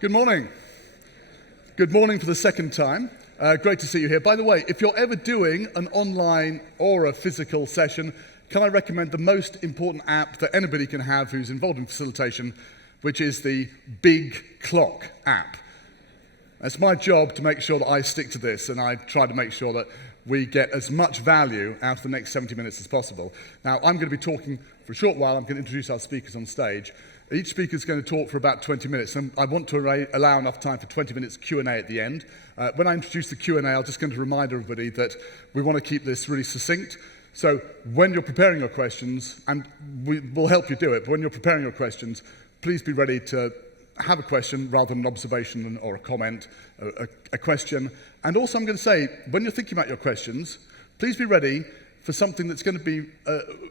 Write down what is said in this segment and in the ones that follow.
Good morning. Good morning for the second time. Great to see you here. By the way, if you're ever doing an online or a physical session, can I recommend the most important app that anybody can have who's involved in facilitation, which is the Big Clock app. It's my job to make sure that I stick to this, and I try to make sure that we get as much value out of the next 70 minutes as possible. Now, I'm going to be talking for a short while. I'm going to introduce our speakers on stage. Each speaker is going to talk for about 20 minutes, and I want to allow enough time for 20 minutes Q&A at the end. When I introduce the Q&A, I'm just going to remind everybody that we want to keep this really succinct. So when you're preparing your questions, and we will help you do it, but when you're preparing your questions, please be ready to have a question rather than an observation or a comment, a question. And also I'm going to say, when you're thinking about your questions, please be ready for something that's going to be,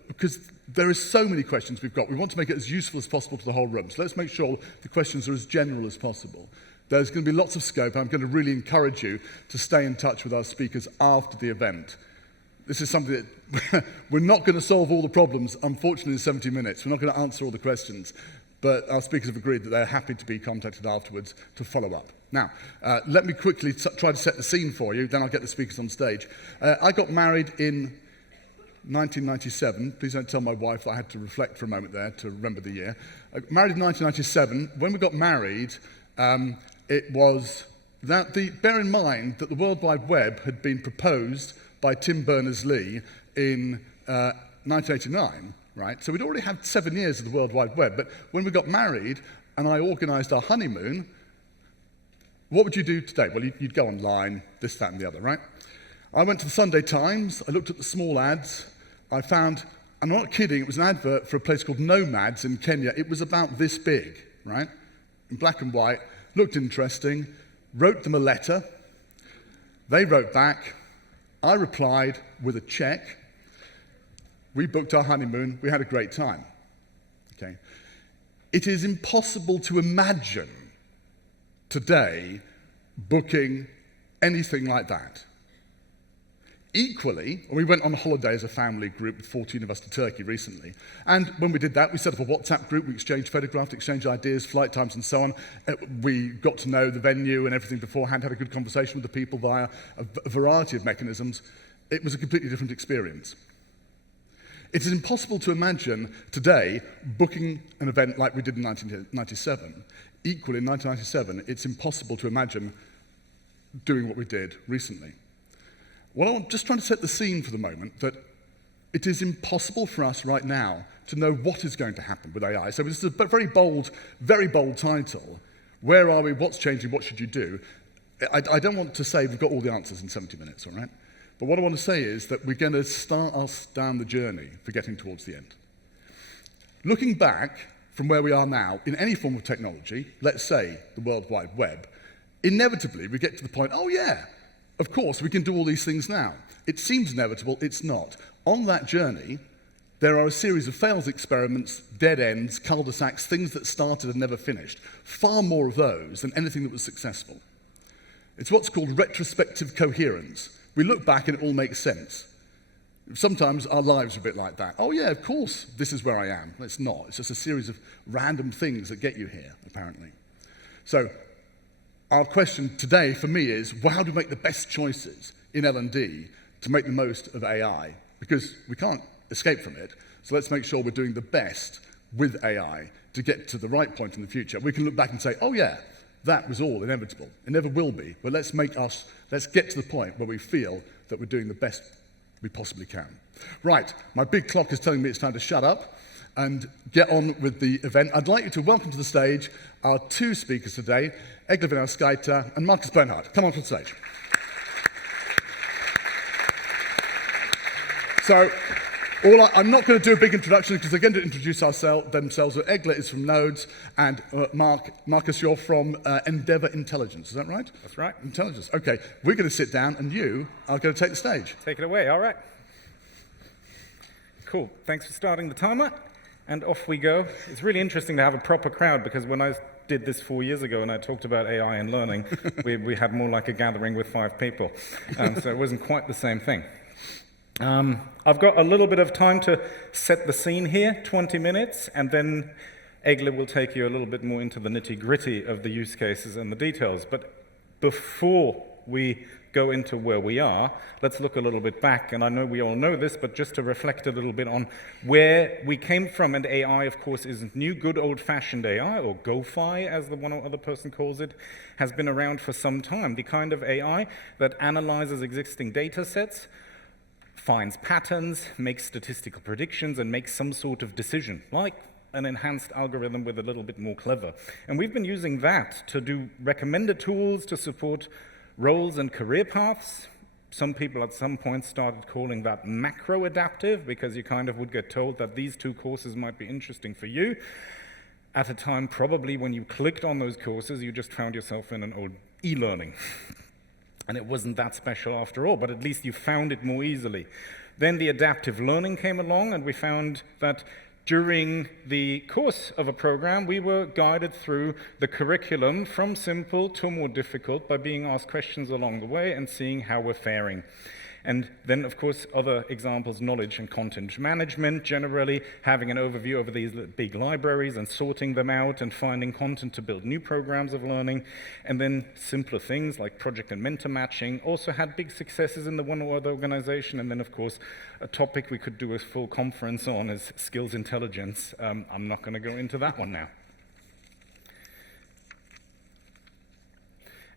because there are so many questions we've got. We want to make it as useful as possible to the whole room. So let's make sure the questions are as general as possible. There's going to be lots of scope. I'm going to really encourage you to stay in touch with our speakers after the event. This is something that we're not going to solve all the problems, unfortunately, in 70 minutes. We're not going to answer all the questions. But our speakers have agreed that they're happy to be contacted afterwards to follow up. Now, let me quickly try to set the scene for you, then I'll get the speakers on stage. I got married in 1997. Please don't tell my wife that I had to reflect for a moment there to remember the year. I got married in 1997. When we got married, it was that bear in mind that the World Wide Web had been proposed by Tim Berners-Lee in 1989, right? So we'd already had 7 years of the World Wide Web, but when we got married and I organized our honeymoon, what would you do today? Well, you'd go online, this, that, and the other, right? I went to the Sunday Times, I looked at the small ads, I found, I'm not kidding, it was an advert for a place called Nomads in Kenya. It was about this big, right? In black and white, looked interesting, wrote them a letter, they wrote back, I replied with a check, we booked our honeymoon, we had a great time, okay? It is impossible to imagine today booking anything like that. Equally, we went on holiday as a family group with 14 of us to Turkey recently. And when we did that, we set up a WhatsApp group, we exchanged photographs, exchanged ideas, flight times and so on. We got to know the venue and everything beforehand, had a good conversation with the people via a variety of mechanisms. It was a completely different experience. It is impossible to imagine today booking an event like we did in 1997. Equally, in 1997, it's impossible to imagine doing what we did recently. Well, I'm just trying to set the scene for the moment that it is impossible for us right now to know what is going to happen with AI. So this is a very bold title. Where are we? What's changing? What should you do? I don't want to say we've got all the answers in 70 minutes, all right? But what I want to say is that we're going to start us down the journey for getting towards the end. Looking back from where we are now in any form of technology, let's say the World Wide Web, inevitably we get to the point, oh yeah, of course, we can do all these things now. It seems inevitable, it's not. On that journey, there are a series of failed experiments, dead ends, cul-de-sacs, things that started and never finished. Far more of those than anything that was successful. It's what's called retrospective coherence. We look back and it all makes sense. Sometimes our lives are a bit like that. Oh yeah, of course, this is where I am. It's not. It's just a series of random things that get you here, apparently. So, our question today for me is, well, how do we make the best choices in L&D to make the most of AI? Because we can't escape from it, so let's make sure we're doing the best with AI to get to the right point in the future. We can look back and say, oh yeah, that was all inevitable. It never will be, but let's get to the point where we feel that we're doing the best we possibly can. Right, my big clock is telling me it's time to shut up and get on with the event. I'd like you to welcome to the stage our two speakers today, Egle Vinauskaite and Marcus Bernhard. Come on to the stage. So, I'm not going to do a big introduction because they're going to introduce themselves. Egle is from Nodes, and Marcus, you're from Endeavour Intelligence. Is that right? That's right. Intelligence. Okay, we're going to sit down, and you are going to take the stage. Take it away. All right. Cool. Thanks for starting the timer, and off we go. It's really interesting to have a proper crowd because when I did this 4 years ago and I talked about AI and learning, we had more like a gathering with 5 people, so it wasn't quite the same thing. I've got a little bit of time to set the scene here, 20 minutes, and then Egle will take you a little bit more into the nitty-gritty of the use cases and the details. But before we go into where we are, let's look a little bit back. And I know we all know this, but just to reflect a little bit on where we came from. And AI, of course, isn't new. Good old-fashioned AI, or GoFi, as the one or other person calls it, has been around for some time. The kind of AI that analyzes existing data sets, finds patterns, makes statistical predictions, and makes some sort of decision, like an enhanced algorithm with a little bit more clever. And we've been using that to do recommender tools to support roles and career paths. Some people at some point started calling that macro-adaptive, because you kind of would get told that these two courses might be interesting for you. At a time, probably when you clicked on those courses, you just found yourself in an old e-learning. And it wasn't that special after all, but at least you found it more easily. Then the adaptive learning came along, and we found that during the course of a program, we were guided through the curriculum from simple to more difficult by being asked questions along the way and seeing how we're faring. And then, of course, other examples, knowledge and content management, generally having an overview over these big libraries and sorting them out and finding content to build new programs of learning. And then simpler things like project and mentor matching also had big successes in the one or other organization. And then, of course, a topic we could do a full conference on is skills intelligence. I'm not going to go into that one now.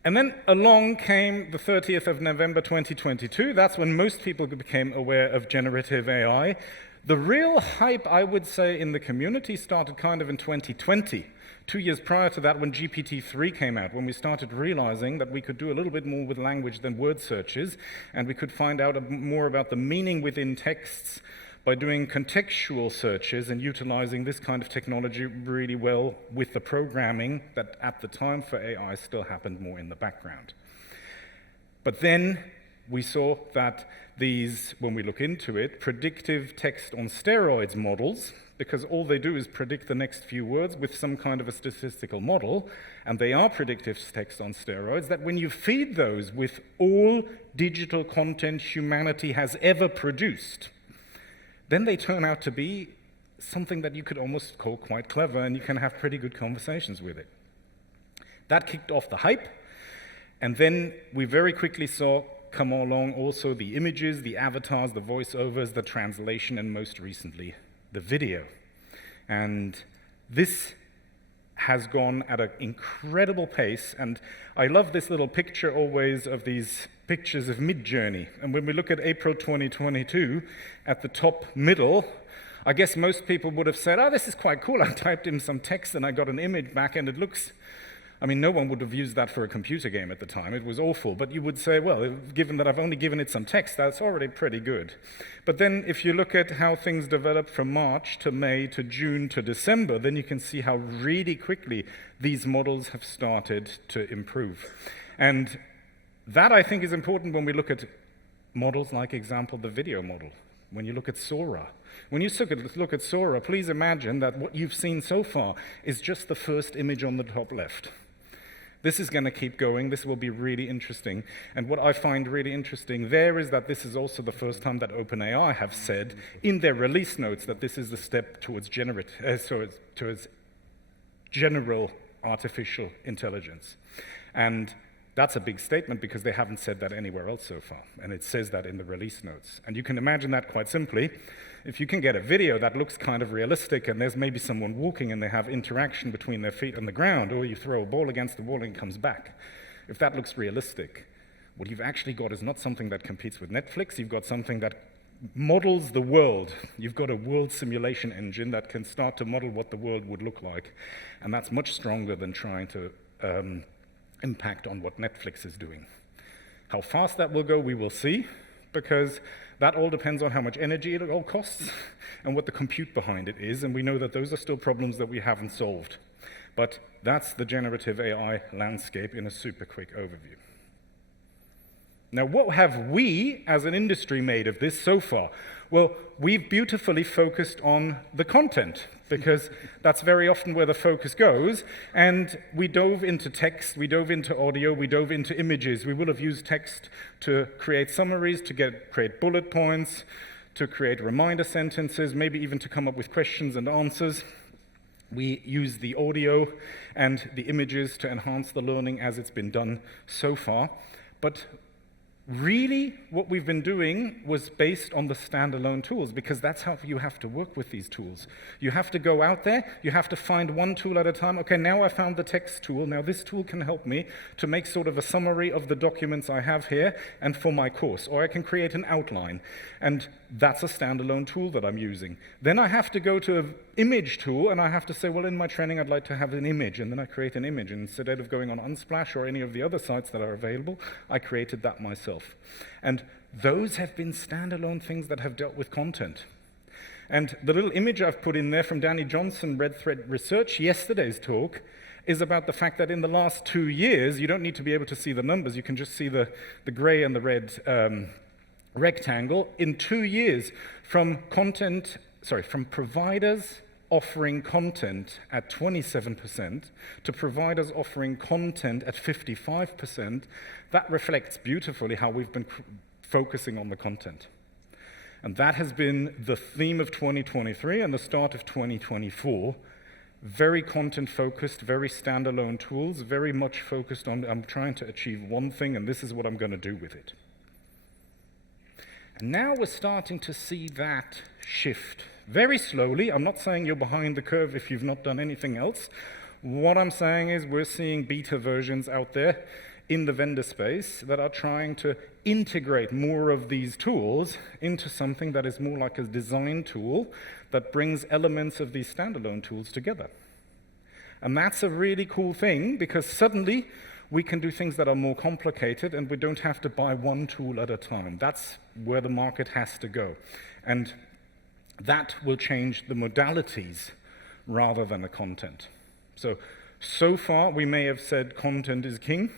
And then along came the 30th of November 2022. That's when most people became aware of generative AI. The real hype, I would say, in the community started kind of in 2020. 2 years prior to that, when GPT-3 came out, when we started realizing that we could do a little bit more with language than word searches, and we could find out more about the meaning within texts by doing contextual searches and utilizing this kind of technology really well with the programming that at the time for AI still happened more in the background. But then we saw that these, when we look into it, predictive text on steroids models, because all they do is predict the next few words with some kind of a statistical model, and they are predictive text on steroids, that when you feed those with all digital content humanity has ever produced, then they turn out to be something that you could almost call quite clever, and you can have pretty good conversations with it. That kicked off the hype, and then we very quickly saw come along also the images, the avatars, the voiceovers, the translation, and most recently, the video. And this has gone at an incredible pace, and I love this little picture always of these pictures of Midjourney. And when we look at April 2022, at the top middle, I guess most people would have said, oh, this is quite cool. I typed in some text and I got an image back, and it looks, I mean, no one would have used that for a computer game at the time. It was awful. But you would say, well, given that I've only given it some text, that's already pretty good. But then if you look at how things developed from March to May to June to December, then you can see how really quickly these models have started to improve. And that, I think, is important when we look at models like, example, the video model. When you look at Sora. When you look at Sora, please imagine that what you've seen so far is just the first image on the top left. This is going to keep going. This will be really interesting. And what I find really interesting there is that this is also the first time that OpenAI have said in their release notes that this is the step towards towards general artificial intelligence. And that's a big statement because they haven't said that anywhere else so far. And it says that in the release notes. And you can imagine that quite simply. If you can get a video that looks kind of realistic and there's maybe someone walking and they have interaction between their feet and the ground, or you throw a ball against the wall and it comes back, if that looks realistic, what you've actually got is not something that competes with Netflix. You've got something that models the world. You've got a world simulation engine that can start to model what the world would look like. And that's much stronger than trying to impact on what Netflix is doing. How fast that will go, we will see, because that all depends on how much energy it all costs and what the compute behind it is, and we know that those are still problems that we haven't solved. But that's the generative AI landscape in a super quick overview. Now, what have we as an industry made of this so far? Well, we've beautifully focused on the content, because that's very often where the focus goes. And we dove into text, we dove into audio, we dove into images. We will have used text to create summaries, to create bullet points, to create reminder sentences, maybe even to come up with questions and answers. We use the audio and the images to enhance the learning as it's been done so far. But really, what we've been doing was based on the standalone tools, because that's how you have to work with these tools. You have to go out there, you have to find one tool at a time. Okay, now I found the text tool. Now this tool can help me to make sort of a summary of the documents I have here and for my course. Or I can create an outline. And that's a standalone tool that I'm using. Then I have to go to an image tool, and I have to say, well, in my training, I'd like to have an image. And then I create an image. And instead of going on Unsplash or any of the other sites that are available, I created that myself. And those have been standalone things that have dealt with content. And the little image I've put in there from Danny Johnson, Red Thread Research, yesterday's talk, is about the fact that in the last 2 years, you don't need to be able to see the numbers. You can just see the gray and the red rectangle. In 2 years, from providers offering content at 27% to providers offering content at 55%, that reflects beautifully how we've been focusing on the content. And that has been the theme of 2023 and the start of 2024. Very content-focused, very standalone tools, very much focused on, I'm trying to achieve one thing, and this is what I'm going to do with it. And now we're starting to see that shift. Very slowly. I'm not saying you're behind the curve if you've not done anything else. What I'm saying is we're seeing beta versions out there in the vendor space that are trying to integrate more of these tools into something that is more like a design tool that brings elements of these standalone tools together. And that's a really cool thing, because suddenly we can do things that are more complicated and we don't have to buy one tool at a time. That's where the market has to go. And that will change the modalities rather than the content. So far, we may have said content is king.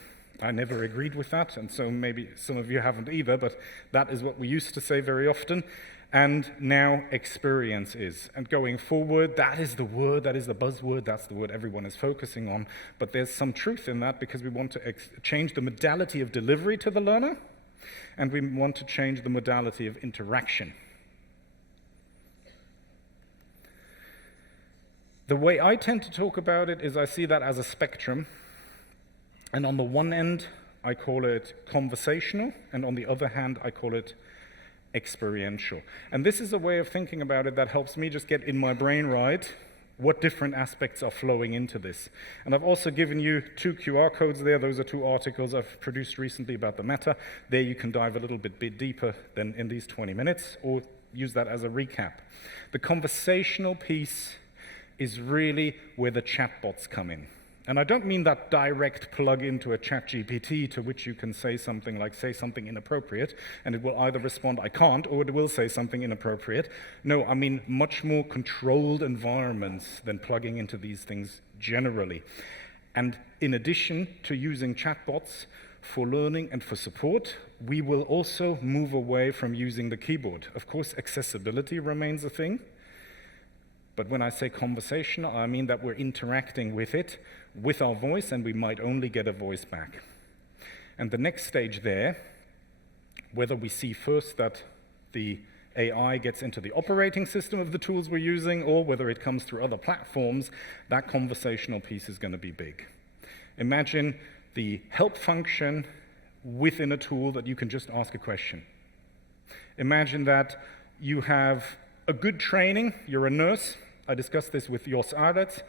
I never agreed with that, and so maybe some of you haven't either, but that is what we used to say very often. And now experience is. And going forward, that is the word, that is the buzzword, that's the word everyone is focusing on. But there's some truth in that, because we want to change the modality of delivery to the learner, and we want to change the modality of interaction. The way I tend to talk about it is I see that as a spectrum. And on the one end, I call it conversational, and on the other hand, I call it experiential. And this is a way of thinking about it that helps me just get in my brain right what different aspects are flowing into this. And I've also given you 2 QR codes there. Those are 2 articles I've produced recently about the meta. There you can dive a little bit deeper than in these 20 minutes, or use that as a recap. The conversational piece is really where the chatbots come in. And I don't mean that direct plug into a ChatGPT to which you can say something like, say something inappropriate, and it will either respond, I can't, or it will say something inappropriate. No, I mean much more controlled environments than plugging into these things generally. And in addition to using chatbots for learning and for support, we will also move away from using the keyboard. Of course, accessibility remains a thing. But when I say conversational, I mean that we're interacting with it with our voice, and we might only get a voice back. And the next stage there, whether we see first that the AI gets into the operating system of the tools we're using, or whether it comes through other platforms, that conversational piece is going to be big. Imagine the help function within a tool that you can just ask a question. Imagine that you have a good training, you're a nurse. I discussed this with Jos Arets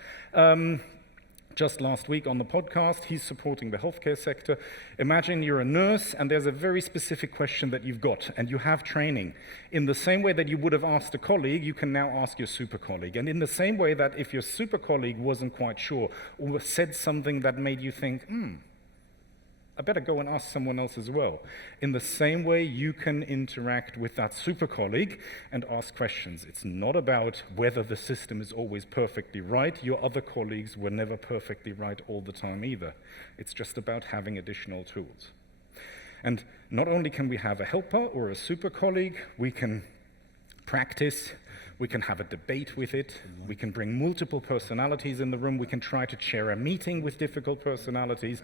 just last week on the podcast. He's supporting the healthcare sector. Imagine you're a nurse and there's a very specific question that you've got and you have training. In the same way that you would have asked a colleague, you can now ask your super colleague. And in the same way that if your super colleague wasn't quite sure or said something that made you think, I better go and ask someone else as well. In the same way, you can interact with that super colleague and ask questions. It's not about whether the system is always perfectly right. Your other colleagues were never perfectly right all the time either. It's just about having additional tools. And not only can we have a helper or a super colleague, we can practice, we can have a debate with it, we can bring multiple personalities in the room, we can try to chair a meeting with difficult personalities,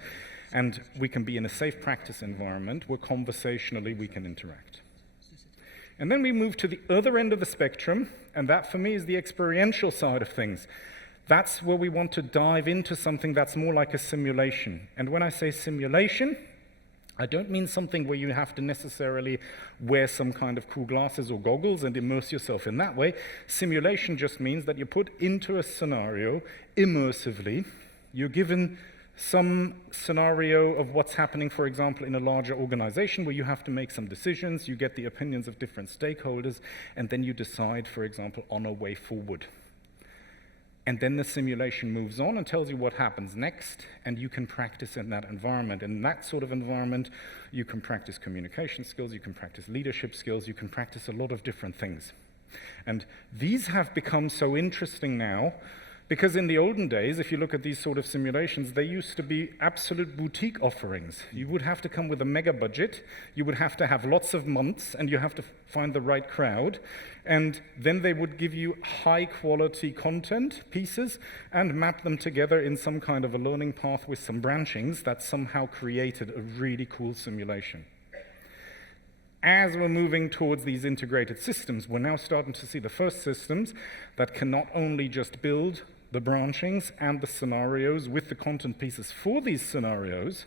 and we can be in a safe practice environment where conversationally we can interact. And then we move to the other end of the spectrum, and that for me is the experiential side of things. that's where we want to dive into something that's more like a simulation. And when I say simulation, I don't mean something where you have to necessarily wear some kind of cool glasses or goggles and immerse yourself in that way. Simulation just means that you put into a scenario immersively. You're given some scenario of what's happening, for example, in a larger organization where you have to make some decisions, you get the opinions of different stakeholders, and then you decide, for example, on a way forward. And then the simulation moves on and tells you what happens next, and you can practice in that environment. In that sort of environment, you can practice communication skills, you can practice leadership skills, you can practice a lot of different things. And these have become so interesting now, because in the olden days, if you look at these sort of simulations, they used to be absolute boutique offerings. You would have to come with a mega budget, you would have to have lots of months, and you have to find the right crowd. And then they would give you high-quality content pieces and map them together in some kind of a learning path with some branchings that somehow created a really cool simulation. As we're moving towards these integrated systems, we're now starting to see the first systems that can not only just build the branchings and the scenarios with the content pieces for these scenarios,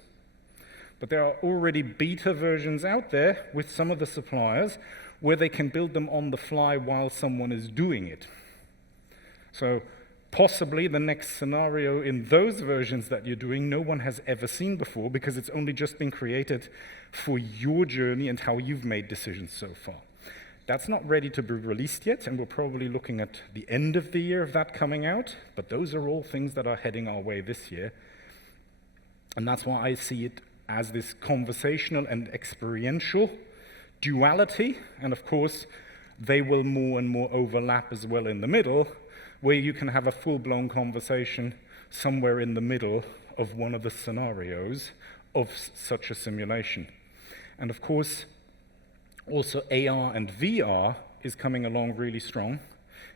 but there are already beta versions out there with some of the suppliers where they can build them on the fly while someone is doing it. So possibly the next scenario in those versions that you're doing, no one has ever seen before because it's only just been created for your journey and how you've made decisions so far. That's not ready to be released yet, and we're probably looking at the end of the year of that coming out, but those are all things that are heading our way this year. And that's why I see it as this conversational and experiential duality, and of course, they will more and more overlap as well in the middle, where you can have a full-blown conversation somewhere in the middle of one of the scenarios of such a simulation. And of course, also AR and VR is coming along really strong,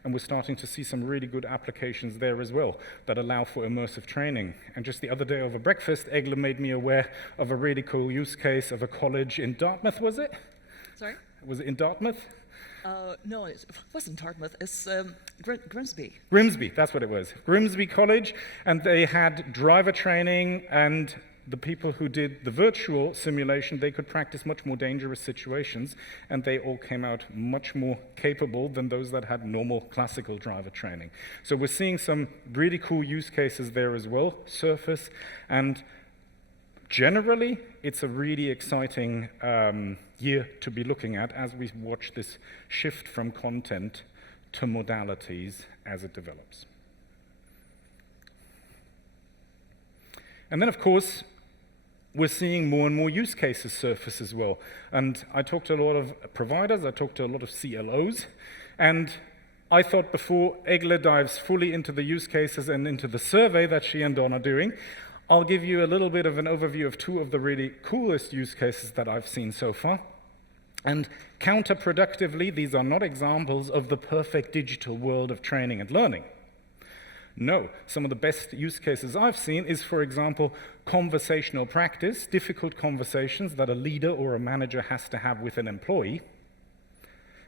and we're starting to see some really good applications there as well that allow for immersive training. And just the other day over breakfast, Egla made me aware of a really cool use case of a college in Dartmouth, was it? Sorry? Was it in Dartmouth? No, it wasn't Dartmouth. It's Grimsby. Grimsby, that's what it was. Grimsby College, and they had driver training, and the people who did the virtual simulation, they could practice much more dangerous situations, and they all came out much more capable than those that had normal classical driver training. So we're seeing some really cool use cases there as well, surface, and generally, it's a really exciting year to be looking at as we watch this shift from content to modalities as it develops. And then, of course, we're seeing more and more use cases surface as well. And I talked to a lot of providers, I talked to a lot of CLOs, and I thought before Egla dives fully into the use cases and into the survey that she and Don are doing, I'll give you a little bit of an overview of two of the really coolest use cases that I've seen so far. And counterproductively, these are not examples of the perfect digital world of training and learning. No, some of the best use cases I've seen is, for example, conversational practice, difficult conversations that a leader or a manager has to have with an employee.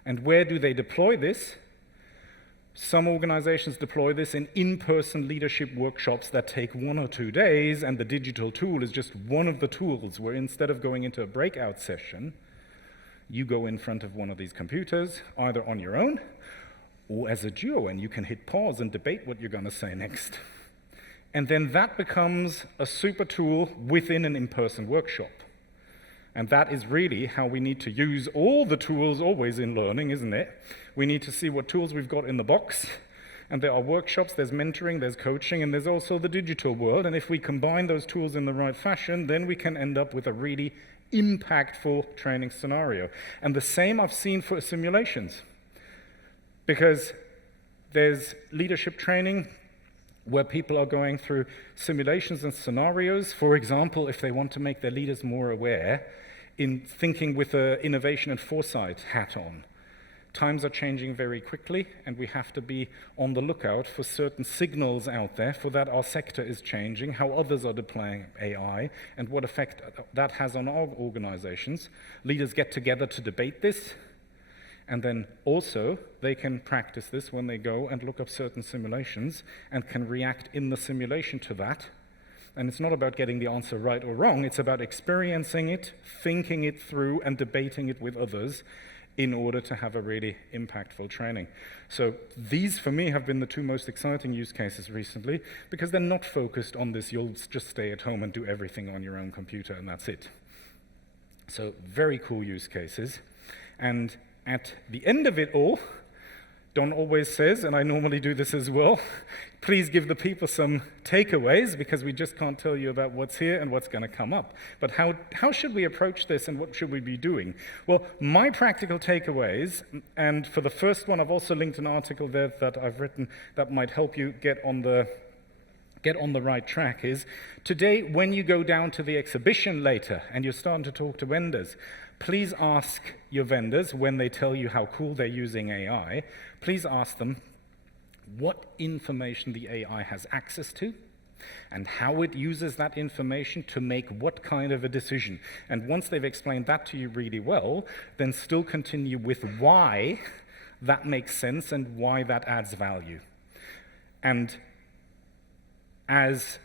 And where do they deploy this? Some organizations deploy this in in-person leadership workshops that take 1 or 2 days, and the digital tool is just one of the tools where instead of going into a breakout session, you go in front of one of these computers, either on your own or as a duo, and you can hit pause and debate what you're going to say next. And then that becomes a super tool within an in-person workshop. And that is really how we need to use all the tools always in learning, isn't it? We need to see what tools we've got in the box. And there are workshops, there's mentoring, there's coaching, and there's also the digital world. And if we combine those tools in the right fashion, then we can end up with a really impactful training scenario. And the same I've seen for simulations. Because there's leadership training where people are going through simulations and scenarios. For example, if they want to make their leaders more aware in thinking with an innovation and foresight hat on. Times are changing very quickly, and we have to be on the lookout for certain signals out there for that our sector is changing, how others are deploying AI, and what effect that has on our organizations. Leaders get together to debate this, And then also, they can practice this when they go and look up certain simulations and can react in the simulation to that. And it's not about getting the answer right or wrong, it's about experiencing it, thinking it through, and debating it with others in order to have a really impactful training. So these, for me, have been the two most exciting use cases recently, because they're not focused on this, you'll just stay at home and do everything on your own computer, and that's it. So very cool use cases. And at the end of it all, Don always says, and I normally do this as well, please give the people some takeaways, because we just can't tell you about what's here and what's going to come up. But how should we approach this, and what should we be doing? Well, my practical takeaways, and for the first one, I've also linked an article there that I've written that might help you get on the right track, is today, when you go down to the exhibition later and you're starting to talk to vendors, please ask your vendors, when they tell you how cool they're using AI, please ask them what information the AI has access to and how it uses that information to make what kind of a decision. And once they've explained that to you really well, then still continue with why that makes sense and why that adds value. And as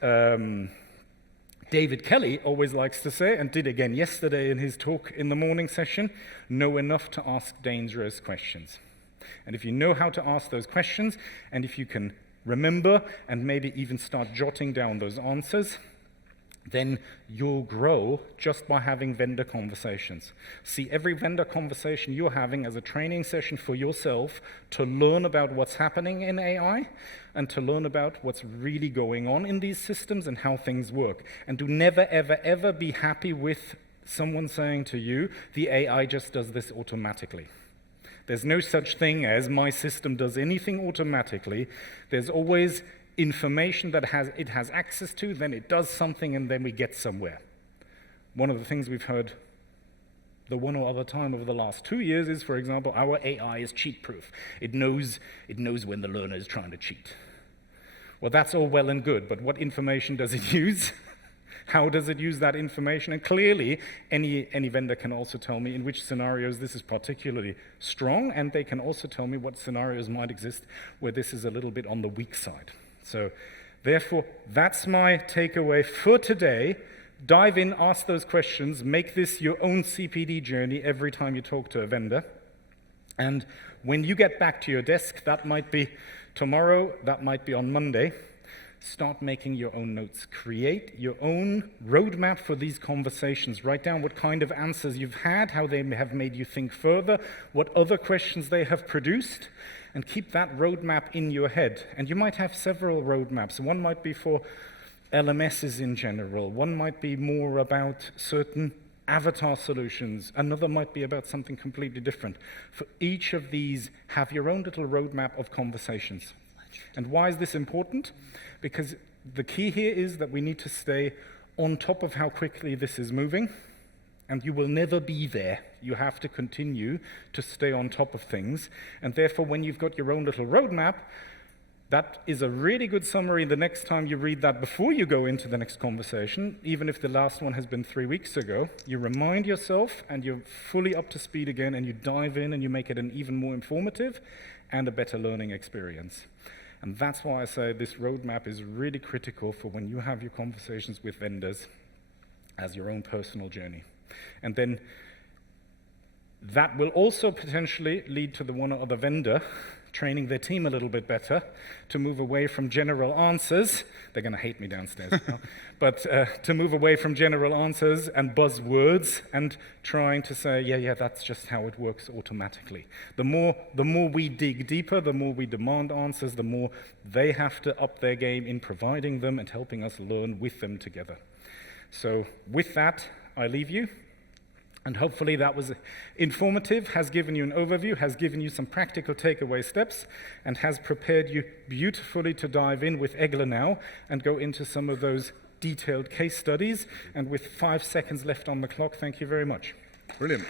David Kelly always likes to say, and did again yesterday in his talk in the morning session, know enough to ask dangerous questions. And if you know how to ask those questions, and if you can remember and maybe even start jotting down those answers, then you'll grow just by having vendor conversations. See every vendor conversation you're having as a training session for yourself to learn about what's happening in AI and to learn about what's really going on in these systems and how things work. And do never, ever, ever be happy with someone saying to you, the AI just does this automatically. There's no such thing as my system does anything automatically. There's always information that it has access to, then it does something, and then we get somewhere. One of the things we've heard the one or other time over the last 2 years is, for example, our AI is cheat-proof. It knows when the learner is trying to cheat. Well, that's all well and good, but what information does it use? How does it use that information? And clearly, any vendor can also tell me in which scenarios this is particularly strong, and they can also tell me what scenarios might exist where this is a little bit on the weak side. So therefore, that's my takeaway for today. Dive in, ask those questions, make this your own CPD journey every time you talk to a vendor. And when you get back to your desk, that might be tomorrow, that might be on Monday, start making your own notes. Create your own roadmap for these conversations. Write down what kind of answers you've had, how they have made you think further, what other questions they have produced, and keep that roadmap in your head. And you might have several roadmaps. One might be for LMSs in general. One might be more about certain avatar solutions. Another might be about something completely different. For each of these, have your own little roadmap of conversations. And why is this important? Because the key here is that we need to stay on top of how quickly this is moving, and you will never be there. You have to continue to stay on top of things, and therefore when you've got your own little roadmap, that is a really good summary the next time you read that before you go into the next conversation, even if the last one has been 3 weeks ago. You remind yourself, and you're fully up to speed again, and you dive in and you make it an even more informative and a better learning experience. And that's why I say this roadmap is really critical for when you have your conversations with vendors as your own personal journey. And then that will also potentially lead to the one or other vendor training their team a little bit better to move away from general answers. They're going to hate me downstairs now. But to move away from general answers and buzzwords and trying to say, yeah, that's just how it works automatically. The more we dig deeper, the more we demand answers, the more they have to up their game in providing them and helping us learn with them together. So with that, I leave you. And hopefully that was informative, has given you an overview, has given you some practical takeaway steps, and has prepared you beautifully to dive in with Egla now and go into some of those detailed case studies. And with 5 seconds left on the clock, thank you very much. Brilliant.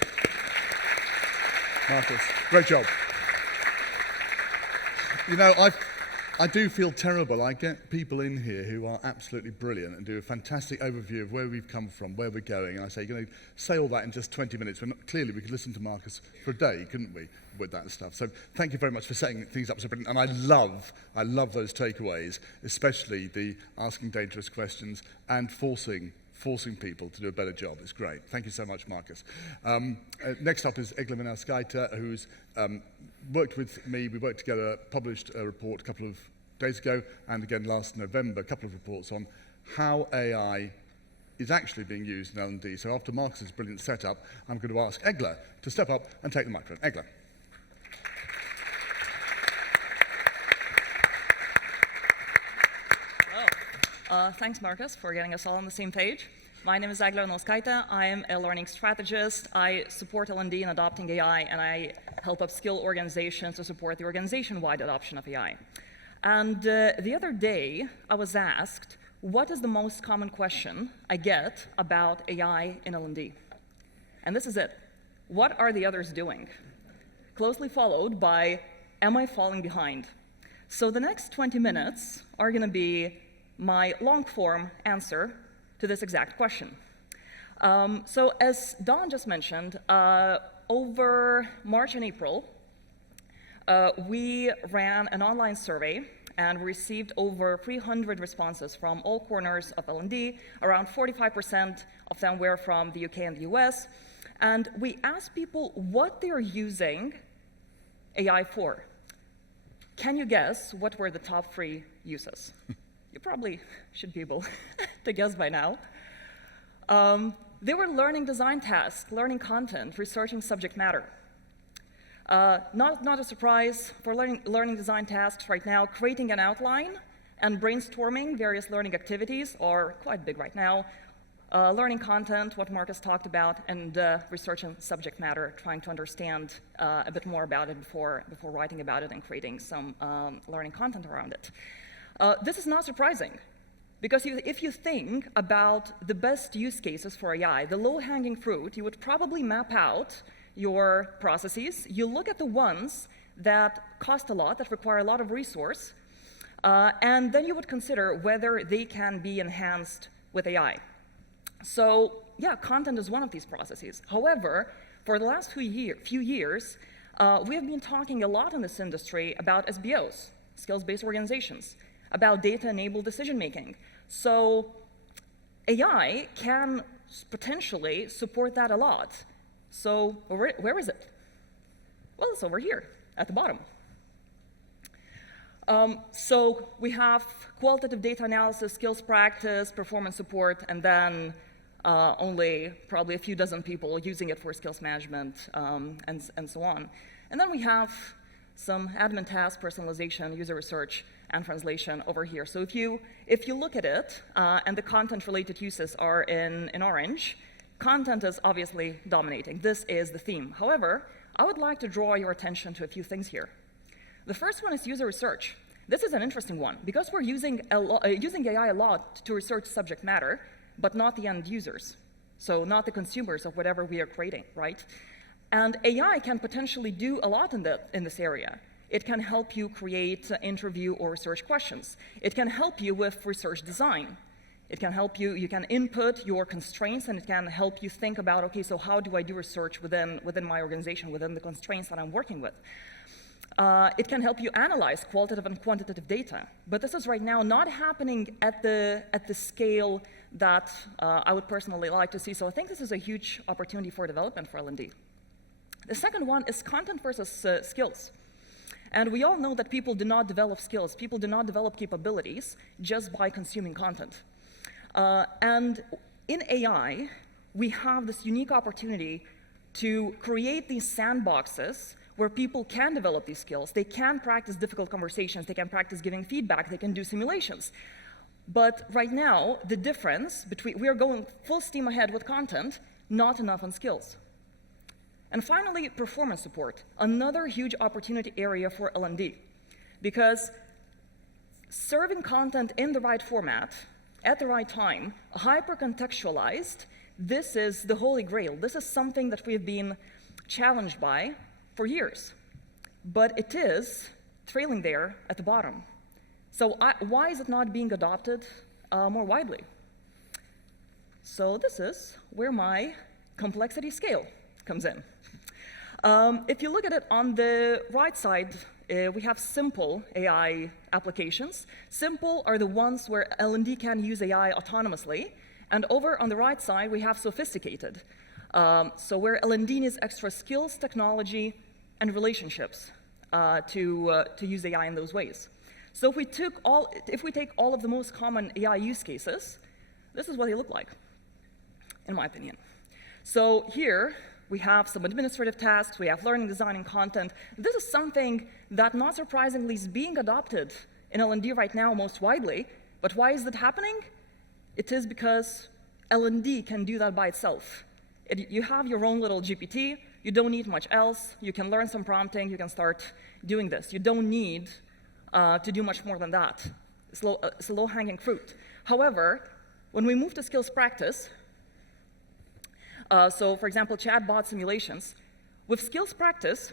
Marcus, great job. You know, I do feel terrible. I get people in here who are absolutely brilliant and do a fantastic overview of where we've come from, where we're going, and I say, you're going to say all that in just 20 minutes. Clearly, we could listen to Marcus for a day, couldn't we, with that stuff? So thank you very much for setting things up so brilliant. And I love those takeaways, especially the asking dangerous questions and forcing people to do a better job. It's great. Thank you so much, Marcus. Next up is Egla Minauskaite, who's worked with me. We worked together, published a report a couple of days ago, and again last November, a couple of reports on how AI is actually being used in L&D. So after Marcus's brilliant setup, I'm going to ask Egla to step up and take the microphone. Egla. Thanks, Marcus, for getting us all on the same page. My name is Egla Minauskaite. I am a learning strategist. I support L&D in adopting AI, and I help upskill organizations to support the organization-wide adoption of AI. And the other day, I was asked, what is the most common question I get about AI in L&D? And this is it. What are the others doing? Closely followed by, am I falling behind? So the next 20 minutes are going to be my long-form answer to this exact question. So as Don just mentioned, over March and April, we ran an online survey and received over 300 responses from all corners of L&D. Around 45% of them were from the UK and the US. And we asked people what they're using AI for. Can you guess what were the top 3 uses? You probably should be able to guess by now. They were learning design tasks, learning content, researching subject matter. Not a surprise for learning design tasks right now, creating an outline and brainstorming various learning activities are quite big right now. Learning content, what Marcus talked about, and researching subject matter, trying to understand a bit more about it before writing about it and creating some learning content around it. This is not surprising, because if you think about the best use cases for AI, the low-hanging fruit, you would probably map out your processes. You look at the ones that cost a lot, that require a lot of resource, and then you would consider whether they can be enhanced with AI. So yeah, content is one of these processes. However, for the last few years, we have been talking a lot in this industry about SBOs, skills-based organizations, about data-enabled decision-making. So AI can potentially support that a lot. So where is it? Well, it's over here at the bottom. So we have qualitative data analysis, skills practice, performance support, and then only probably a few dozen people using it for skills management and so on. And then we have some admin tasks, personalization, user research, and translation over here. So if you look at it, and the content-related uses are in orange, content is obviously dominating. This is the theme. However, I would like to draw your attention to a few things here. The first one is user research. This is an interesting one, because we're using AI a lot to research subject matter, but not the end users, so not the consumers of whatever we are creating, right? And AI can potentially do a lot in this area. It can help you create interview or research questions. It can help you with research design. It can help you can input your constraints, and it can help you think about, okay, so how do I do research within my organization, within the constraints that I'm working with? It can help you analyze qualitative and quantitative data, but this is right now not happening at the scale that I would personally like to see. So I think this is a huge opportunity for development for L&D. The second one is content versus skills. And we all know that people do not develop skills. People do not develop capabilities just by consuming content. And in AI, we have this unique opportunity to create these sandboxes where people can develop these skills. They can practice difficult conversations. They can practice giving feedback. They can do simulations. But right now, the difference between, we are going full steam ahead with content, not enough on skills. And finally, performance support, another huge opportunity area for L&D, because serving content in the right format, at the right time, hyper-contextualized, this is the holy grail. This is something that we have been challenged by for years, but it is trailing there at the bottom. So why is it not being adopted more widely? So this is where my complexity scale comes in. If you look at it on the right side, we have simple AI applications. Simple are the ones where L&D can use AI autonomously. And over on the right side, we have sophisticated. So where L&D needs extra skills, technology, and relationships to use AI in those ways. So if we take all of the most common AI use cases, this is what they look like, in my opinion. So here, we have some administrative tasks, we have learning, design, and content. This is something that, not surprisingly, is being adopted in L&D right now most widely. But why is that happening? It is because L&D can do that by itself. You have your own little GPT, you don't need much else, you can learn some prompting, you can start doing this. You don't need to do much more than that. It's a low-hanging fruit. However, when we move to skills practice, so for example, chatbot simulations, with skills practice,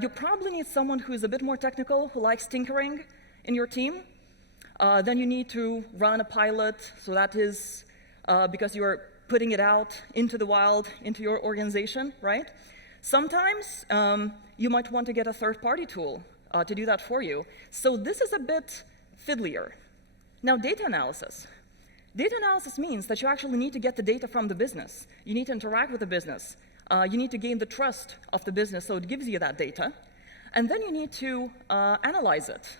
you probably need someone who is a bit more technical, who likes tinkering in your team. Then you need to run a pilot, so that is because you're putting it out into the wild, into your organization, right? Sometimes you might want to get a third-party tool to do that for you. So this is a bit fiddlier. Now, data analysis. Data analysis means that you actually need to get the data from the business. You need to interact with the business. You need to gain the trust of the business, so it gives you that data. And then you need to analyze it.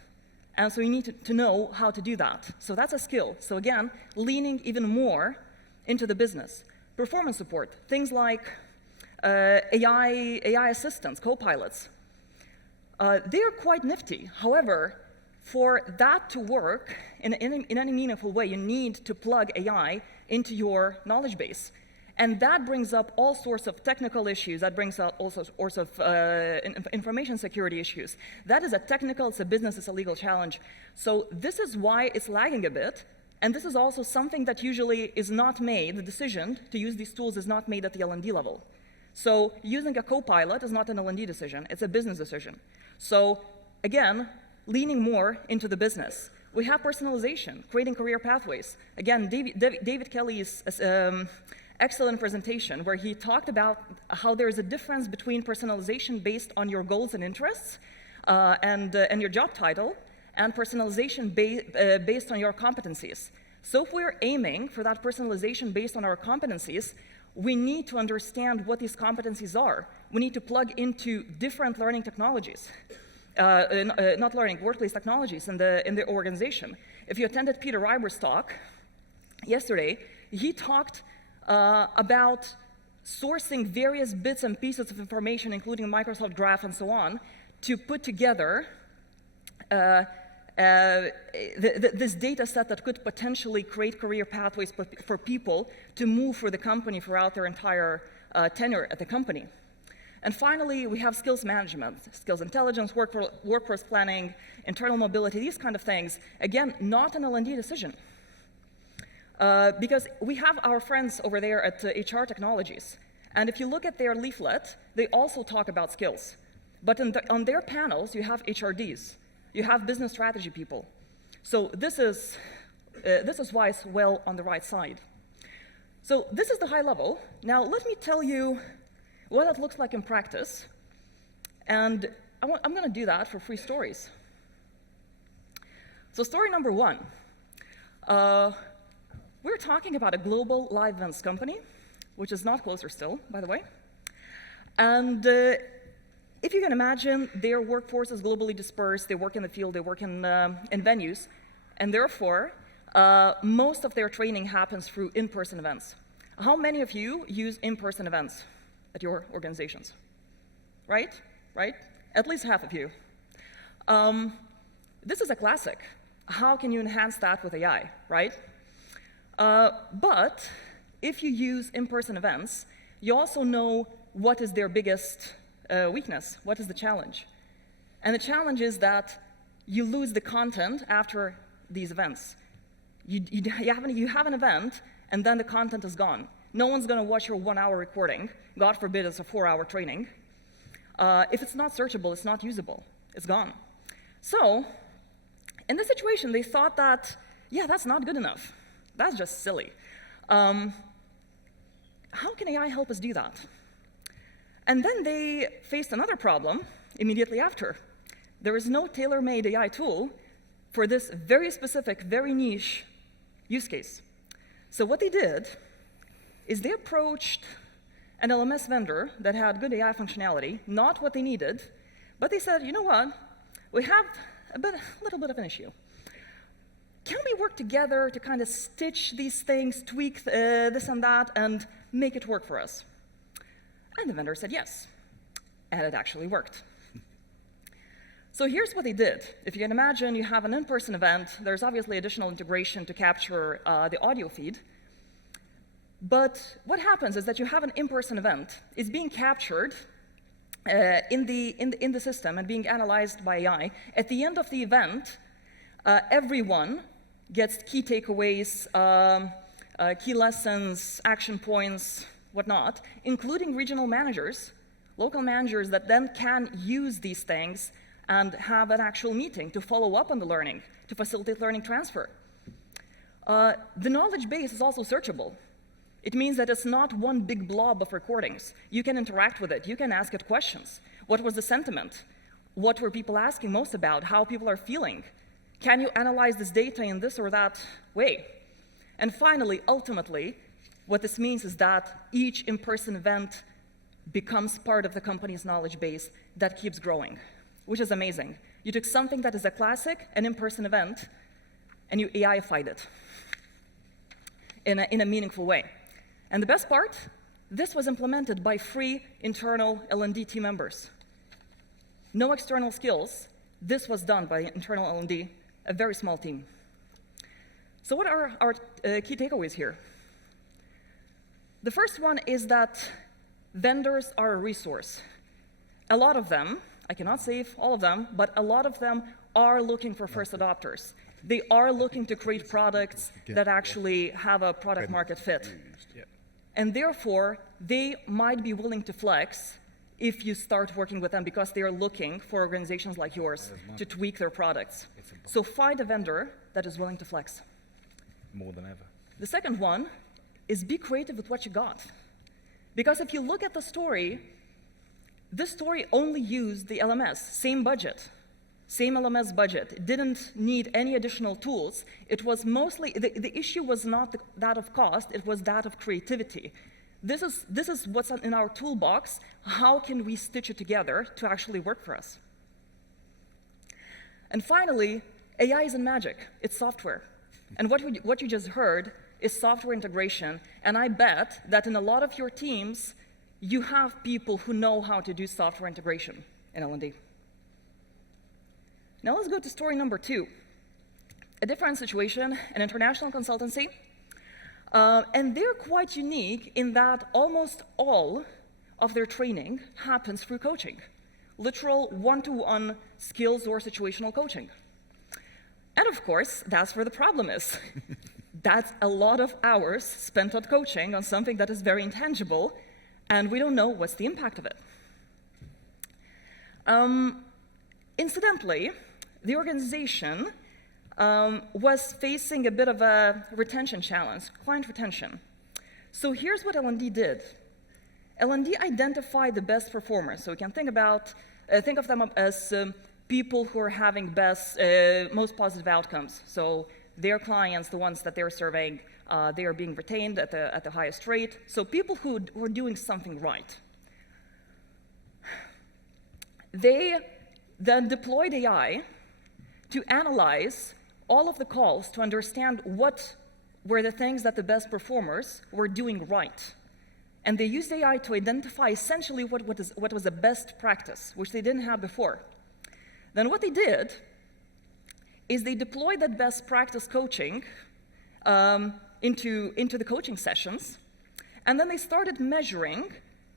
And so you need to know how to do that. So that's a skill. So again, leaning even more into the business. Performance support, things like AI assistants, co-pilots. They are quite nifty. However, for that to work in any meaningful way, you need to plug AI into your knowledge base. And that brings up all sorts of technical issues. That brings up all sorts of information security issues. That is a technical, it's a business, it's a legal challenge. So this is why it's lagging a bit. And this is also something that usually is not made, the decision to use these tools is not made at the L&D level. So using a co-pilot is not an L&D decision, it's a business decision. So again, leaning more into the business. We have personalization, creating career pathways. Again, David Kelly's excellent presentation where he talked about how there is a difference between personalization based on your goals and interests and your job title, and personalization based on your competencies. So if we're aiming for that personalization based on our competencies, we need to understand what these competencies are. We need to plug into different learning technologies. Not learning, workplace technologies in the organization. If you attended Peter Reiber's talk yesterday, he talked about sourcing various bits and pieces of information, including Microsoft Graph and so on, to put together this data set that could potentially create career pathways for people to move for the company throughout their entire tenure at the company. And finally, we have skills management, skills intelligence, workforce planning, internal mobility, these kind of things. Again, not an L&D decision. Because we have our friends over there at HR Technologies. And if you look at their leaflet, they also talk about skills. But on their panels, you have HRDs. You have business strategy people. So this is why it's well on the right side. So this is the high level. Now let me tell you what it looks like in practice. And I'm going to do that for 3 stories. So story number 1. We're talking about a global live events company, which is not closer still, by the way. And if you can imagine, their workforce is globally dispersed. They work in the field, they work in venues. And therefore, most of their training happens through in-person events. How many of you use in-person events at your organizations? Right? Right? At least half of you. This is a classic. How can you enhance that with AI, right? But if you use in-person events, you also know what is their biggest weakness, what is the challenge. And the challenge is that you lose the content after these events. You have an event, and then the content is gone. No one's going to watch your 1-hour recording. God forbid it's a 4-hour training. If it's not searchable, it's not usable. It's gone. So In this situation, they thought that, yeah, that's not good enough. That's just silly. How can AI help us do that? And then they faced another problem immediately after. There is no tailor-made AI tool for this very specific, very niche use case. So what they did is they approached an LMS vendor that had good AI functionality, not what they needed, but they said, you know what, we have a little bit of an issue. Can we work together to kind of stitch these things, tweak this and that, and make it work for us? And the vendor said yes, and it actually worked. So here's what they did. If you can imagine, you have an in-person event. There's obviously additional integration to capture the audio feed. But what happens is that you have an in-person event. It's being captured in the system and being analyzed by AI. At the end of the event, everyone gets key takeaways, key lessons, action points, whatnot, including regional managers, local managers that then can use these things and have an actual meeting to follow up on the learning, to facilitate learning transfer. The knowledge base is also searchable. It means that it's not one big blob of recordings. You can interact with it. You can ask it questions. What was the sentiment? What were people asking most about? How people are feeling? Can you analyze this data in this or that way? And finally, ultimately, what this means is that each in-person event becomes part of the company's knowledge base that keeps growing, which is amazing. You took something that is a classic, an in-person event, and you AI-fied it in a meaningful way. And the best part, this was implemented by free internal L&D team members. No external skills. This was done by internal L&D, a very small team. So what are our key takeaways here? The first one is that vendors are a resource. A lot of them, I cannot say all of them, but a lot of them are looking for first adopters. They are looking to create products that actually have a product market fit. And therefore, they might be willing to flex if you start working with them because they are looking for organizations like yours to tweak their products. So find a vendor that is willing to flex. More than ever. The second one is be creative with what you got. Because if you look at the story, this story only used the LMS, same budget, same LMS budget. It didn't need any additional tools. It was mostly, the issue was not that of cost, it was that of creativity. This is what's in our toolbox. How can we stitch it together to actually work for us? And finally, AI isn't magic, it's software. And what you just heard is software integration. And I bet that in a lot of your teams, you have people who know how to do software integration in L&D. Now let's go to story number 2. A different situation, an international consultancy. And they're quite unique in that almost all of their training happens through coaching. Literal one-to-one skills or situational coaching. And of course, that's where the problem is. That's a lot of hours spent on coaching on something that is very intangible, and we don't know what's the impact of it. Incidentally, the organization was facing a bit of a retention challenge, client retention. So here's what L&D did. L&D identified the best performers. So we can think of them as people who are having most positive outcomes. So their clients, the ones that they're surveying, they are being retained at the highest rate. So people who are doing something right. They then deployed AI to analyze all of the calls to understand what were the things that the best performers were doing right. And they used AI to identify essentially what was a best practice, which they didn't have before. Then what they did is they deployed that best practice coaching into the coaching sessions, and then they started measuring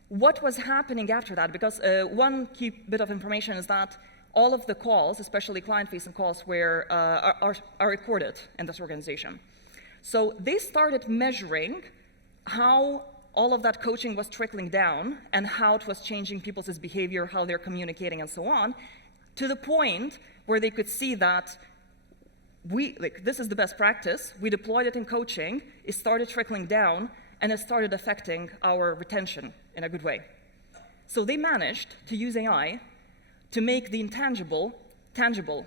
what was happening after that, because one key bit of information is that all of the calls, especially client-facing calls, are recorded in this organization. So they started measuring how all of that coaching was trickling down and how it was changing people's behavior, how they're communicating, and so on, to the point where they could see that this is the best practice. We deployed it in coaching. It started trickling down, and it started affecting our retention in a good way. So they managed to use AI to make the intangible tangible.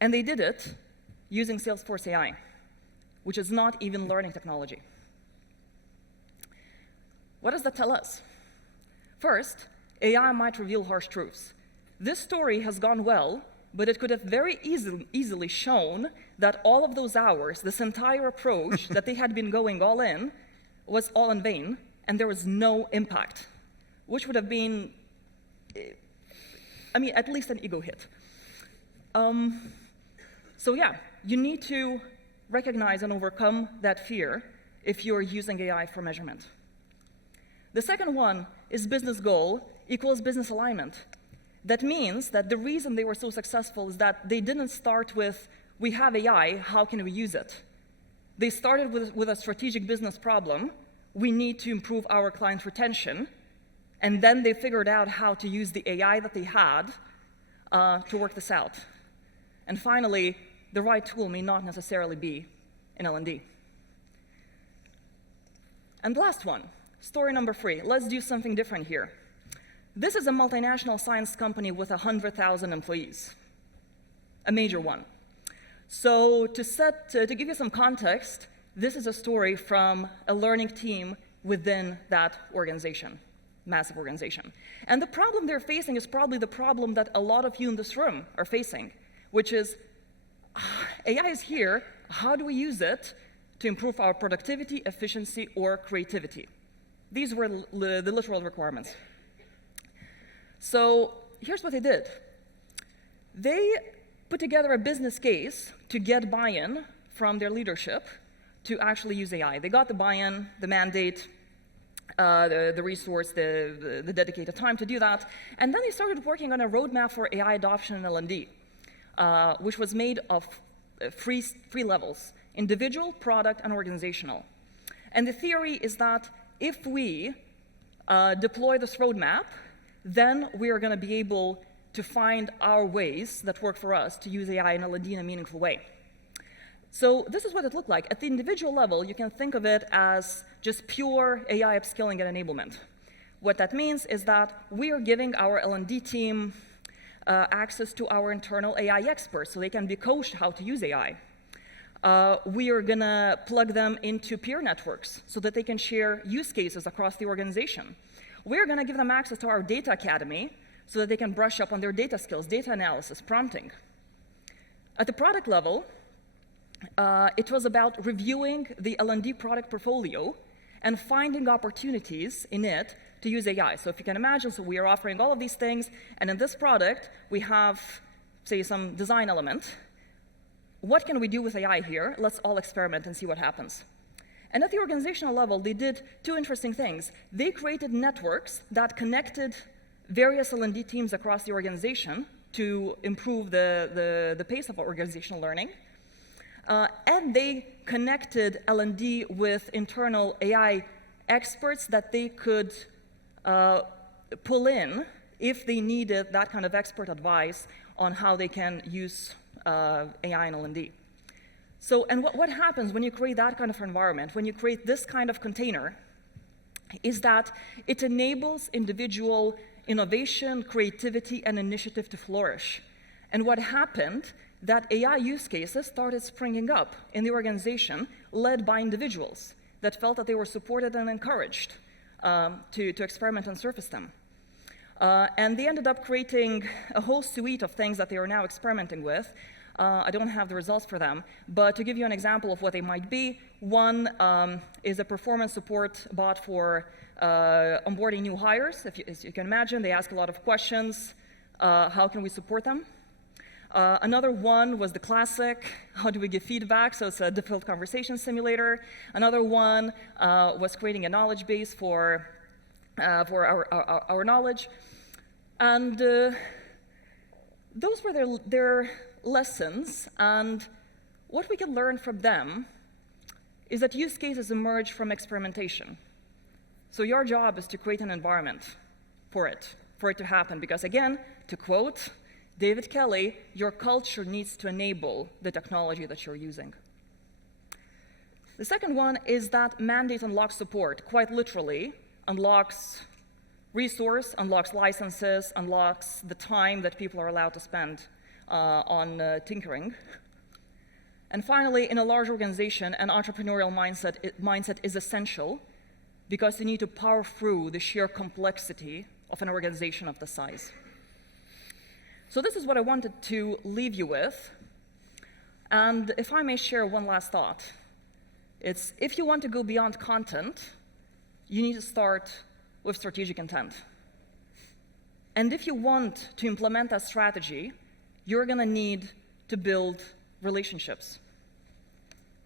And they did it using Salesforce AI, which is not even learning technology. What does that tell us? First, AI might reveal harsh truths. This story has gone well, but it could have very easily shown that all of those hours, this entire approach that they had been going all in, was all in vain, and there was no impact, which would have been, at least an ego hit. So yeah, you need to recognize and overcome that fear if you're using AI for measurement. The second one is business goal equals business alignment. That means that the reason they were so successful is that they didn't start with, we have AI, how can we use it? They started with a strategic business problem, we need to improve our client retention, and then they figured out how to use the AI that they had to work this out. And finally, the right tool may not necessarily be in L&D. And the last one, story number 3. Let's do something different here. This is a multinational science company with 100,000 employees, a major one. So to give you some context, this is a story from a learning team within that organization, massive organization. And the problem they're facing is probably the problem that a lot of you in this room are facing, which is AI is here, how do we use it to improve our productivity, efficiency, or creativity? These were the literal requirements. So here's what they did. They put together a business case to get buy-in from their leadership to actually use AI. They got the buy-in, the mandate, the resource, the dedicated time to do that, and then they started working on a roadmap for AI adoption in L&D, which was made of three levels: individual, product, and organizational. And the theory is that if we deploy this roadmap, then we are going to be able to find our ways that work for us to use AI in L&D in a meaningful way. So this is what it looked like. At the individual level, you can think of it as just pure AI upskilling and enablement. What that means is that we are giving our L&D team access to our internal AI experts so they can be coached how to use AI. We are going to plug them into peer networks so that they can share use cases across the organization. We're going to give them access to our data academy so that they can brush up on their data skills, data analysis, prompting. At the product level, it was about reviewing the L&D product portfolio and finding opportunities in it to use AI. So if you can imagine, so we are offering all of these things, and in this product, we have, say, some design element. What can we do with AI here? Let's all experiment and see what happens. And at the organizational level, they did two interesting things. They created networks that connected various L&D teams across the organization to improve the pace of organizational learning. And they connected L&D with internal AI experts that they could pull in if they needed that kind of expert advice on how they can use AI in L&D. So, and what happens when you create that kind of environment, when you create this kind of container, is that it enables individual innovation, creativity, and initiative to flourish. And what happened, that AI use cases started springing up in the organization, led by individuals that felt that they were supported and encouraged to experiment and surface them. And they ended up creating a whole suite of things that they are now experimenting with. I don't have the results for them, but to give you an example of what they might be, one is a performance support bot for onboarding new hires. As you can imagine, they ask a lot of questions. How can we support them? Another one was the classic, how do we give feedback? So it's a difficult conversation simulator. Another one was creating a knowledge base for our knowledge. And those were their lessons, and what we can learn from them is that use cases emerge from experimentation. So your job is to create an environment for it to happen, because again, to quote David Kelly, your culture needs to enable the technology that you're using. The second one is that mandate unlocks support, quite literally, unlocks resource, unlocks licenses, unlocks the time that people are allowed to spend on tinkering. And finally, in a large organization, an entrepreneurial mindset is essential because you need to power through the sheer complexity of an organization of this size. So this is what I wanted to leave you with. And if I may share one last thought, it's if you want to go beyond content, you need to start with strategic intent. And if you want to implement that strategy, you're going to need to build relationships.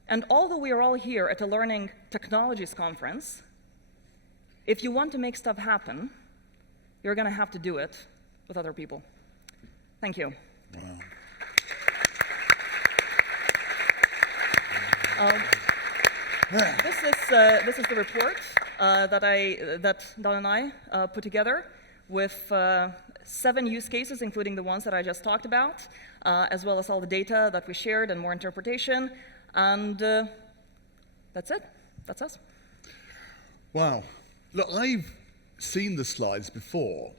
And although we are all here at a Learning Technologies conference, if you want to make stuff happen, you're going to have to do it with other people. Thank you. Wow. This is the report that Don and I put together with 7 use cases, including the ones that I just talked about, as well as all the data that we shared and more interpretation. And that's it. That's us. Wow. Look, I've seen the slides before,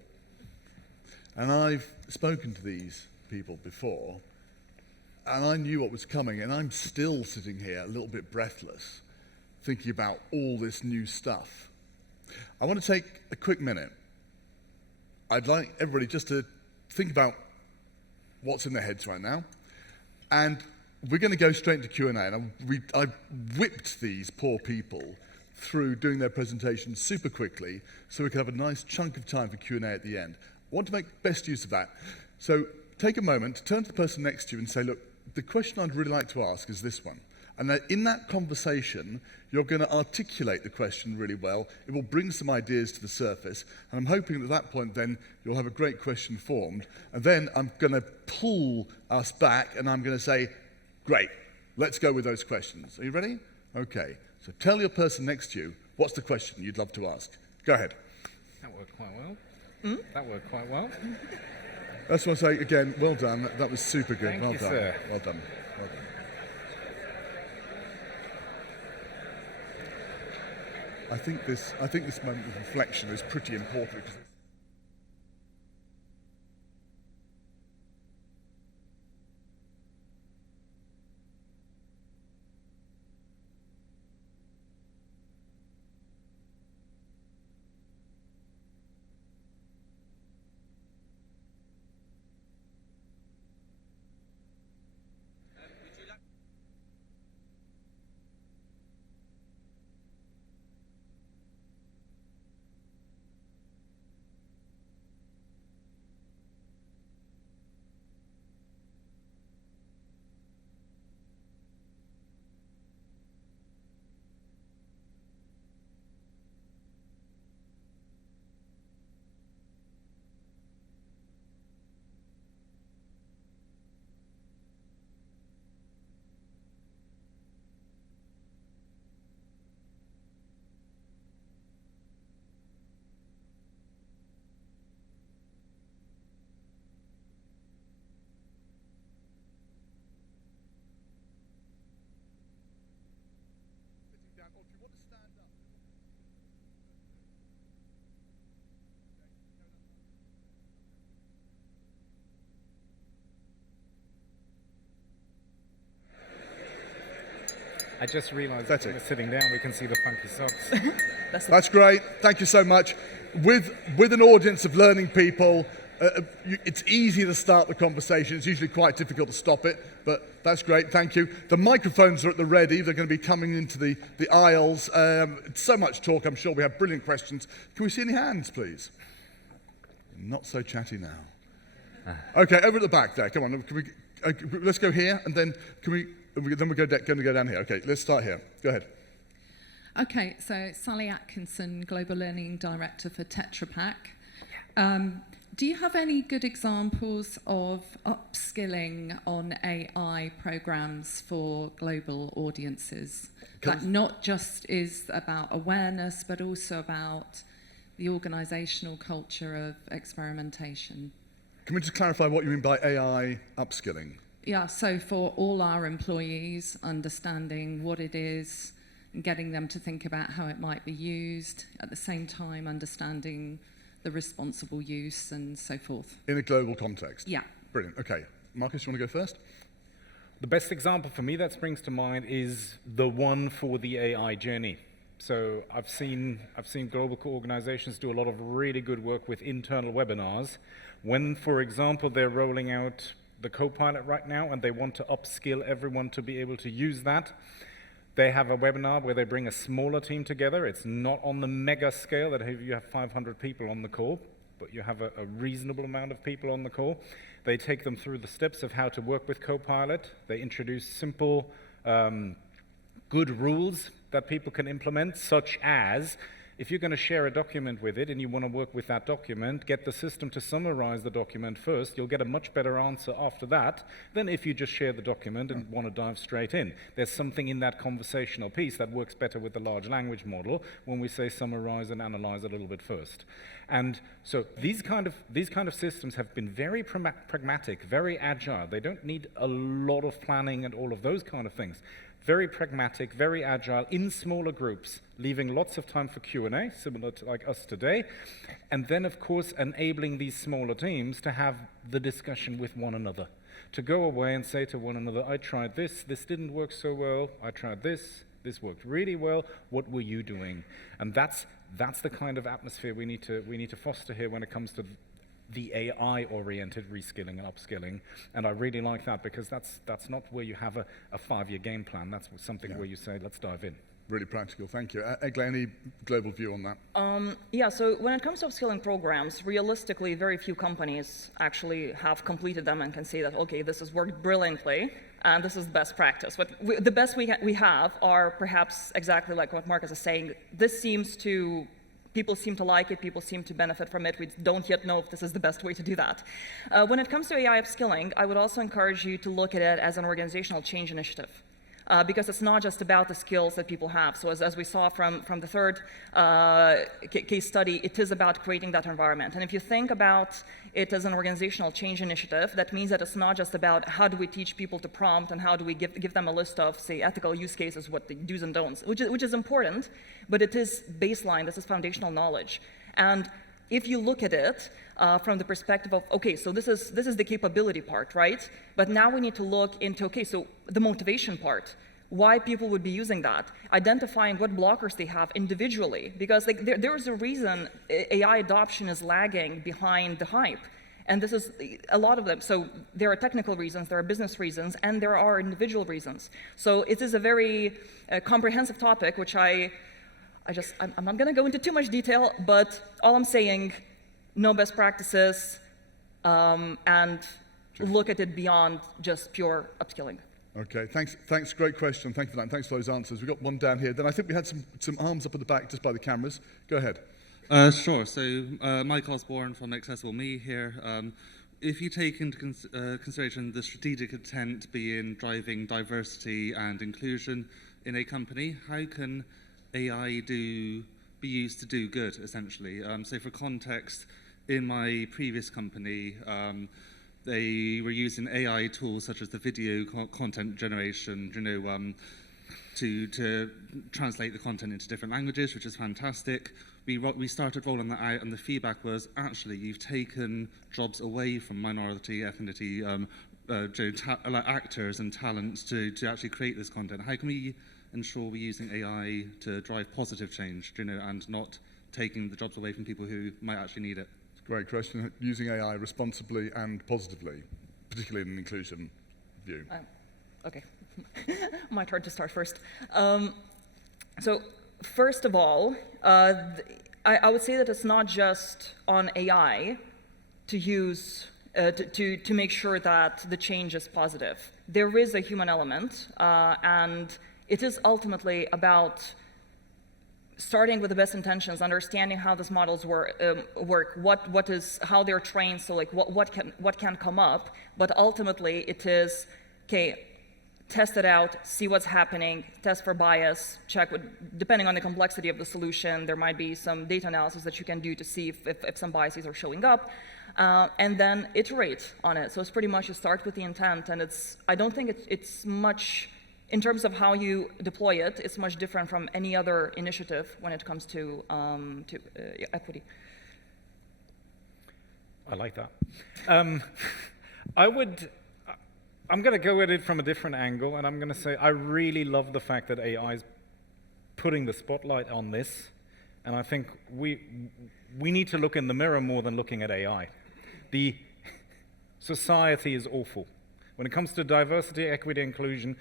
and I've spoken to these people before, and I knew what was coming, and I'm still sitting here a little bit breathless, thinking about all this new stuff. I want to take a quick minute. I'd like everybody just to think about what's in their heads right now, and we're going to go straight into Q&A, and I whipped these poor people through doing their presentations super quickly so we could have a nice chunk of time for Q&A at the end. I want to make best use of that. So take a moment to turn to the person next to you and say, look, the question I'd really like to ask is this one. And that in that conversation, you're going to articulate the question really well. It will bring some ideas to the surface. And I'm hoping at that point then you'll have a great question formed. And then I'm going to pull us back and I'm going to say, great, let's go with those questions. Are you ready? Okay. So tell your person next to you, what's the question you'd love to ask? Go ahead. That worked quite well. That worked quite well. I just want to say again, well done. That was super good. Thank well you, done. sir. Well done. Well done. I think this moment of reflection is pretty important. I just realized That's that it. we're sitting down, we can see the funky socks. That's great. Thank you so much. With an audience of learning people, it's easy to start the conversation. It's usually quite difficult to stop it, but that's great. Thank you. The microphones are at the ready. They're going to be coming into the aisles. So much talk. I'm sure we have brilliant questions. Can we see any hands, please? Not so chatty now. Okay, over at the back there. Come on. Can we, let's go here, and then then we're going to go down here. Okay, let's start here. Go ahead. Okay, so Sally Atkinson, Global Learning Director for Tetra Pak. Do you have any good examples of upskilling on AI programs for global audiences? That not just is about awareness, but also about the organizational culture of experimentation? Can we just clarify what you mean by AI upskilling? Yeah, so for all our employees, understanding what it is and getting them to think about how it might be used, at the same time understanding the responsible use and so forth. In a global context? Yeah. Brilliant. Okay. Marcus, you want to go first? The best example for me that springs to mind is the one for the AI journey. So I've seen global organizations do a lot of really good work with internal webinars. When, for example, they're rolling out the Copilot right now and they want to upskill everyone to be able to use that, they have a webinar where they bring a smaller team together. It's not on the mega scale that you have 500 people on the call, but you have a reasonable amount of people on the call. They take them through the steps of how to work with Copilot. They introduce simple, good rules that people can implement, such as if you're going to share a document with it and you want to work with that document, get the system to summarize the document first. You'll get a much better answer after that than if you just share the document and want to dive straight in. There's something in that conversational piece that works better with the large language model when we say summarize and analyze a little bit first. And so these kind of systems have been very pragmatic, very agile. They don't need a lot of planning and all of those kind of things. Very pragmatic, very agile, in smaller groups, leaving lots of time for Q&A, similar to like us today, and then, of course, enabling these smaller teams to have the discussion with one another, to go away and say to one another, I tried this didn't work so well, I tried this worked really well, what were you doing? And that's the kind of atmosphere we need to foster here when it comes to the AI-oriented reskilling and upskilling, and I really like that because that's not where you have a 5-year game plan. That's something where you say, let's dive in. Really practical, thank you. Egle, any global view on that? Yeah, so when it comes to upskilling programs, realistically, very few companies actually have completed them and can say that, okay, this has worked brilliantly, and this is the best practice. But the best we have are perhaps exactly like what Marcus is saying. People seem to like it, people seem to benefit from it. We don't yet know if this is the best way to do that. When it comes to AI upskilling, I would also encourage you to look at it as an organizational change initiative. Because it's not just about the skills that people have. So as we saw from the third case study, it is about creating that environment. And if you think about it as an organizational change initiative, that means that it's not just about how do we teach people to prompt and how do we give them a list of, say, ethical use cases, what the do's and don'ts, which is important, but it is baseline, this is foundational knowledge. And if you look at it from the perspective of, okay, so this is the capability part, right? But now we need to look into, okay, so the motivation part, why people would be using that, identifying what blockers they have individually, because like there's a reason AI adoption is lagging behind the hype. And this is a lot of them. So there are technical reasons, there are business reasons, and there are individual reasons. So it is a very comprehensive topic, which I'm not going to go into too much detail, but all I'm saying, know best practices and look at it beyond just pure upskilling. Okay, thanks, great question. Thank you for that, and thanks for those answers. We've got one down here. Then I think we had some arms up at the back just by the cameras. Go ahead. Sure, so Mike Osborne from Accessible Me here. If you take into consideration the strategic intent being driving diversity and inclusion in a company, how can AI be used to do good, essentially? So for context, in my previous company, they were using AI tools such as the video content generation, to translate the content into different languages, which is fantastic. We started rolling that out, and the feedback was, actually, you've taken jobs away from minority, ethnicity, actors and talents to actually create this content. How can we ensure we're using AI to drive positive change, and not taking the jobs away from people who might actually need it? Great question. Using AI responsibly and positively, particularly in an inclusion view. Okay, my turn to start first. So first of all, I would say that it's not just on AI to use to make sure that the change is positive. There is a human element, and it is ultimately about starting with the best intentions, understanding how these models work, how they're trained, so like what can come up, but ultimately it is, okay, test it out, see what's happening, test for bias, check depending on the complexity of the solution, there might be some data analysis that you can do to see if some biases are showing up. and then iterate on it. So it's pretty much you start with the intent, and I don't think it's much, in terms of how you deploy it, it's much different from any other initiative when it comes to equity. I like that. I'm going to go at it from a different angle, and I'm going to say I really love the fact that AI is putting the spotlight on this, and I think we need to look in the mirror more than looking at AI. The society is awful. When it comes to diversity, equity, inclusion,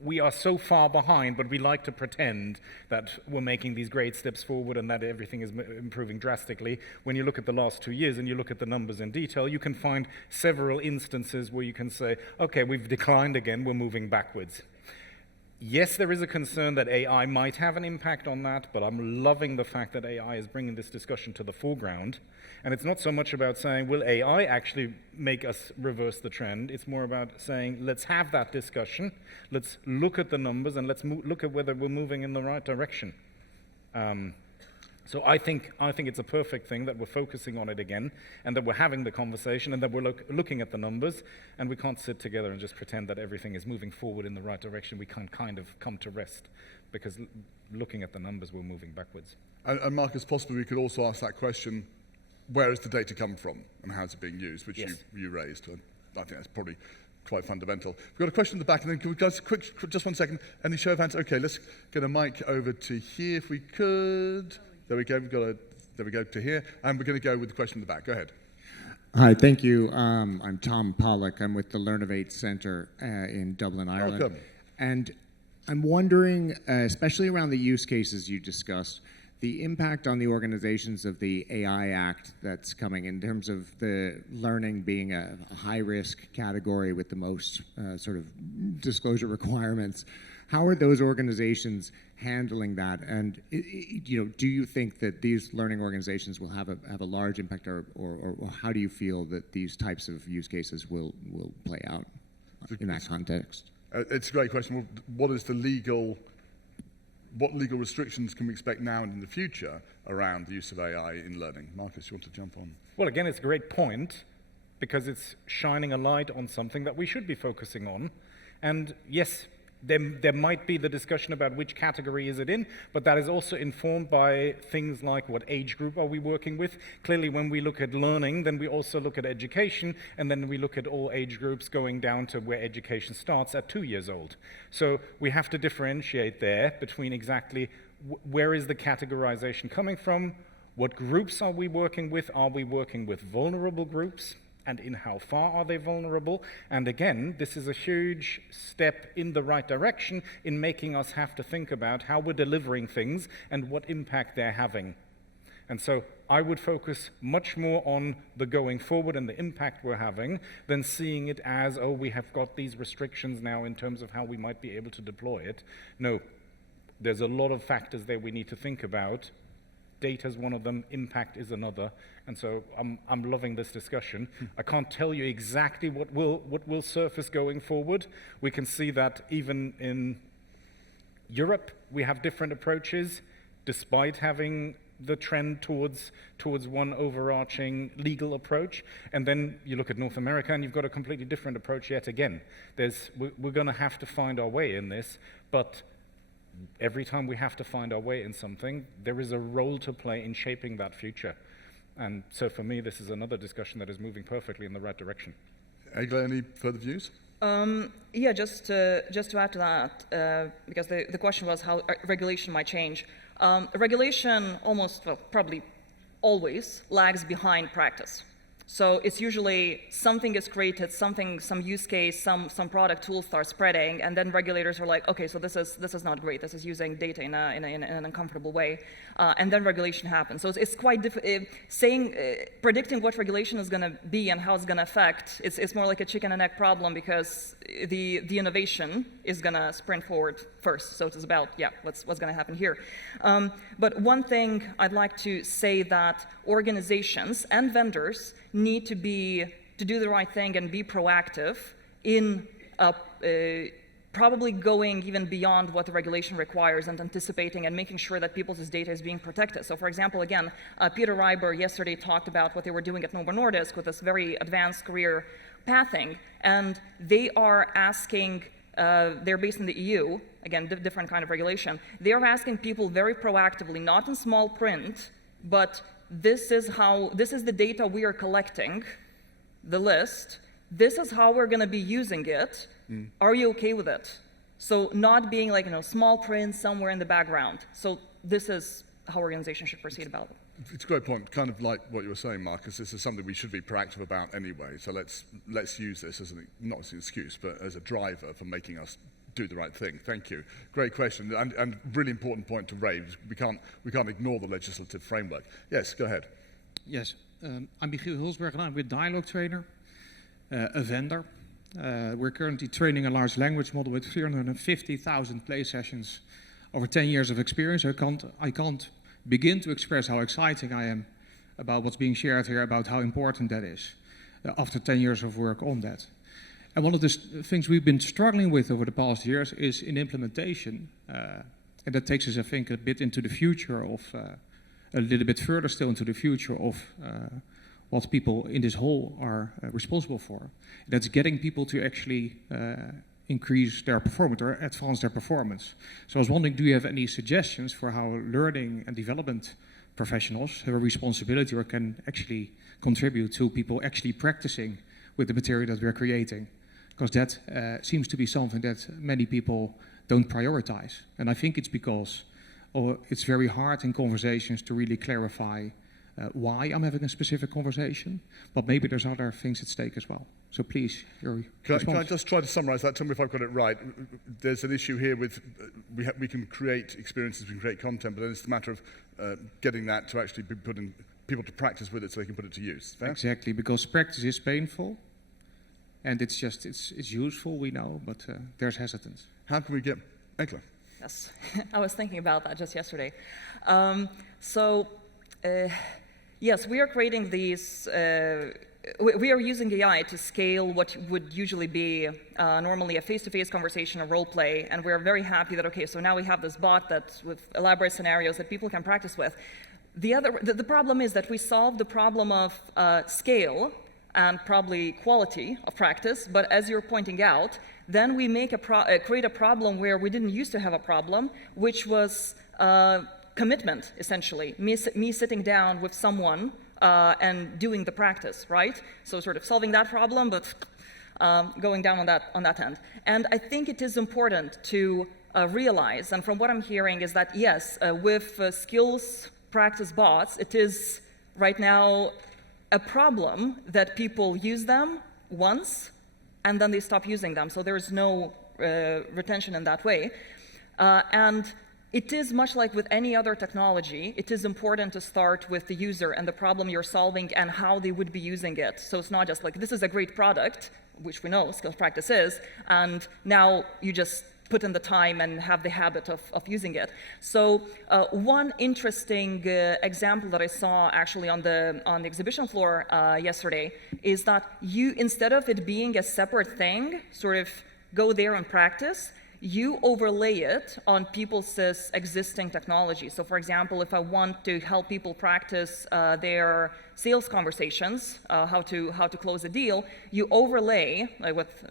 we are so far behind, but we like to pretend that we're making these great steps forward and that everything is improving drastically. When you look at the last 2 years and you look at the numbers in detail, you can find several instances where you can say, okay, we've declined again, we're moving backwards. Yes, there is a concern that AI might have an impact on that, but I'm loving the fact that AI is bringing this discussion to the foreground. And it's not so much about saying, will AI actually make us reverse the trend? It's more about saying, let's have that discussion, let's look at the numbers, and let's look at whether we're moving in the right direction. So I think it's a perfect thing that we're focusing on it again, and that we're having the conversation, and that we're looking at the numbers, and we can't sit together and just pretend that everything is moving forward in the right direction. We can't kind of come to rest, because looking at the numbers, we're moving backwards. And Marcus, possibly we could also ask that question, where does the data come from, and how is it being used, which Yes. you raised. I think that's probably quite fundamental. We've got a question in the back, and then can we guys, just 1 second, any show of hands? Okay, let's get a mic over to here if we could. There we go, there we go to here, and we're going to go with the question in the back. Go ahead. Hi, thank you. I'm Tom Pollock. I'm with the Learnovate Centre in Dublin, Ireland. Welcome. And I'm wondering, especially around the use cases you discussed, the impact on the organizations of the AI Act that's coming in terms of the learning being a high-risk category with the most sort of disclosure requirements. How are those organizations handling that? And do you think that these learning organizations will have a large impact, or how do you feel that these types of use cases will play out in that context? It's a great question. What legal restrictions can we expect now and in the future around the use of AI in learning? Marcus, you want to jump on? Well, again, it's a great point, because it's shining a light on something that we should be focusing on. And yes, there might be the discussion about which category is it in, but that is also informed by things like what age group are we working with. Clearly, when we look at learning, then we also look at education, and then we look at all age groups going down to where education starts at 2 years old. So we have to differentiate there between exactly where is the categorization coming from, what groups are we working with? Are we working with vulnerable groups? And in how far are they vulnerable? And again, this is a huge step in the right direction in making us have to think about how we're delivering things and what impact they're having. And so I would focus much more on the going forward and the impact we're having than seeing it as, oh, we have got these restrictions now in terms of how we might be able to deploy it. No, there's a lot of factors there we need to think about. Data is one of them, impact is another, and so I'm loving this discussion. I can't tell you exactly what will surface going forward. We can see that even in Europe, we have different approaches, despite having the trend towards one overarching legal approach. And then you look at North America, and you've got a completely different approach yet again. We're going to have to find our way in this, but every time we have to find our way in something, there is a role to play in shaping that future. And so for me, this is another discussion that is moving perfectly in the right direction. Egla, any further views? Yeah, just to add to that, because the question was how regulation might change. Regulation probably always lags behind practice. So it's usually something is created, some use case, some product tool starts spreading, and then regulators are like, okay, so this is not great. This is using data in an uncomfortable way, and then regulation happens. So it's quite predicting what regulation is going to be and how it's going to affect. It's more like a chicken and egg problem, because the innovation is going to sprint forward first. So it's about what's going to happen here. But one thing I'd like to say, that organizations and vendors need to do the right thing and be proactive in probably going even beyond what the regulation requires and anticipating and making sure that people's data is being protected. So for example, again, Peter Reiber yesterday talked about what they were doing at Novo Nordisk with this very advanced career pathing, and they are asking, they're based in the EU, again, different kind of regulation, they are asking people very proactively, not in small print, but this is the data we are collecting, the list, this is how we're going to be using it. Are you okay with it? So not being like, small print somewhere in the background. So this is how organizations should proceed about it. It's a great point, kind of like what you were saying, Marcus. This is something we should be proactive about anyway. So let's use this as not as an excuse, but as a driver for making us do the right thing. Thank you. Great question, and really important point to raise. We can't ignore the legislative framework. Yes, go ahead. Yes, I'm Michiel Hulsberg and I'm with Dialogue Trainer, a vendor. We're currently training a large language model with 350,000 play sessions over 10 years of experience. I can't begin to express how exciting I am about what's being shared here, about how important that is after 10 years of work on that. And one of the things we've been struggling with over the past years is in implementation, and that takes us, I think, a bit into the future of, a little bit further still into the future of what people in this hall are responsible for. That's getting people to actually increase their performance or advance their performance. So I was wondering, do you have any suggestions for how learning and development professionals have a responsibility or can actually contribute to people actually practicing with the material that we're creating? Because that seems to be something that many people don't prioritize. And I think it's because it's very hard in conversations to really clarify why I'm having a specific conversation, but maybe there's other things at stake as well. So please, your response. Can I just try to summarize that? Tell me if I've got it right. There's an issue here with, we can create experiences, we can create content, but then it's a matter of getting that to actually be put in, people to practice with it so they can put it to use. Fair? Exactly, because practice is painful, and it's useful, we know, but there's hesitance. How can we get, Ekla? Yes, I was thinking about that just yesterday. Yes, we are creating these, we are using AI to scale what would usually be normally a face-to-face conversation, a role play, and we're very happy that, okay, so now we have this bot that's with elaborate scenarios that people can practice with. The problem is that we solve the problem of scale and probably quality of practice, but as you're pointing out, then we make create a problem where we didn't used to have a problem, which was commitment, essentially. Me sitting down with someone and doing the practice, right? So sort of solving that problem, but going down on that end. And I think it is important to realize, and from what I'm hearing is that yes, with skills practice bots, it is right now a problem that people use them once and then they stop using them. So there's no retention in that way. And it is much like with any other technology, it is important to start with the user and the problem you're solving and how they would be using it. So it's not just like, this is a great product, which we know skills practice is, and now you just put in the time and have the habit of using it. So one interesting example that I saw actually on the exhibition floor yesterday is that you, instead of it being a separate thing, sort of go there and practice, you overlay it on people's existing technology. So for example, if I want to help people practice their sales conversations, how to close a deal, you overlay, like with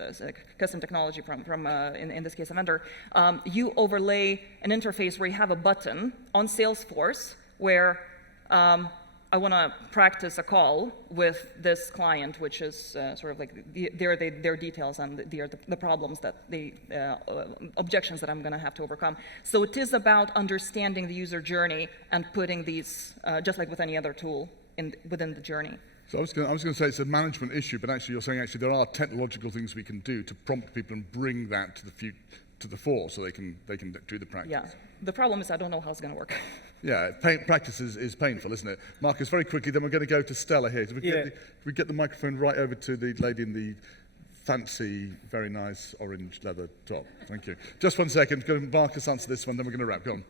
custom technology from in this case a vendor, you overlay an interface where you have a button on Salesforce where I want to practice a call with this client, which is sort of like their details and the problems that the objections that I'm going to have to overcome. So it is about understanding the user journey and putting these, just like with any other tool, within the journey. So I was going to say it's a management issue, but actually you're saying actually there are technological things we can do to prompt people and bring that to the fore so they can do the practice. Yeah. The problem is I don't know how it's going to work. Yeah, practice is painful, isn't it? Marcus, very quickly, then we're going to go to Stella here. We get the microphone right over to the lady in the fancy, very nice orange leather top. Thank you. Just 1 second. Go Marcus answer this one, then we're going to wrap. Go on.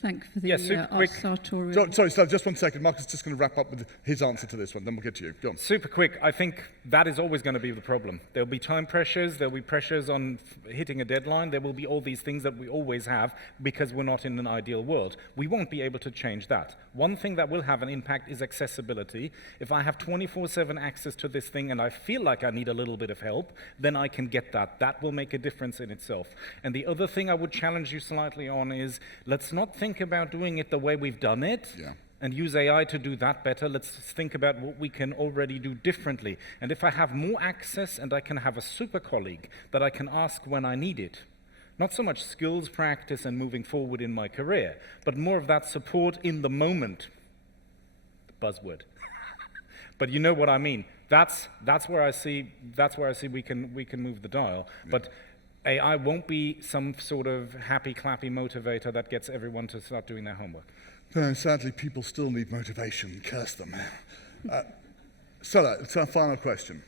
Thank you for the Yeah, super quick. sartorial. Sorry, Stella, just 1 second. Marcus is just going to wrap up with his answer to this one, then we'll get to you. Go on. Super quick, I think that is always going to be the problem. There'll be time pressures, there'll be pressures on hitting a deadline, there will be all these things that we always have because we're not in an ideal world. We won't be able to change that. One thing that will have an impact is accessibility. If I have 24/7 access to this thing and I feel like I need a little bit of help, then I can get that. That will make a difference in itself. And the other thing I would challenge you slightly on is, let's not think about doing it the way we've done it. Yeah. And use AI to do that better. Let's think about what we can already do differently. And if I have more access and I can have a super colleague that I can ask when I need it, not so much skills practice and moving forward in my career, but more of that support in the moment. Buzzword. But you know what I mean. That's where I see we can move the dial. Yeah. But AI won't be some sort of happy clappy motivator that gets everyone to start doing their homework. No, sadly, people still need motivation. Curse them. Stella, it's our final question.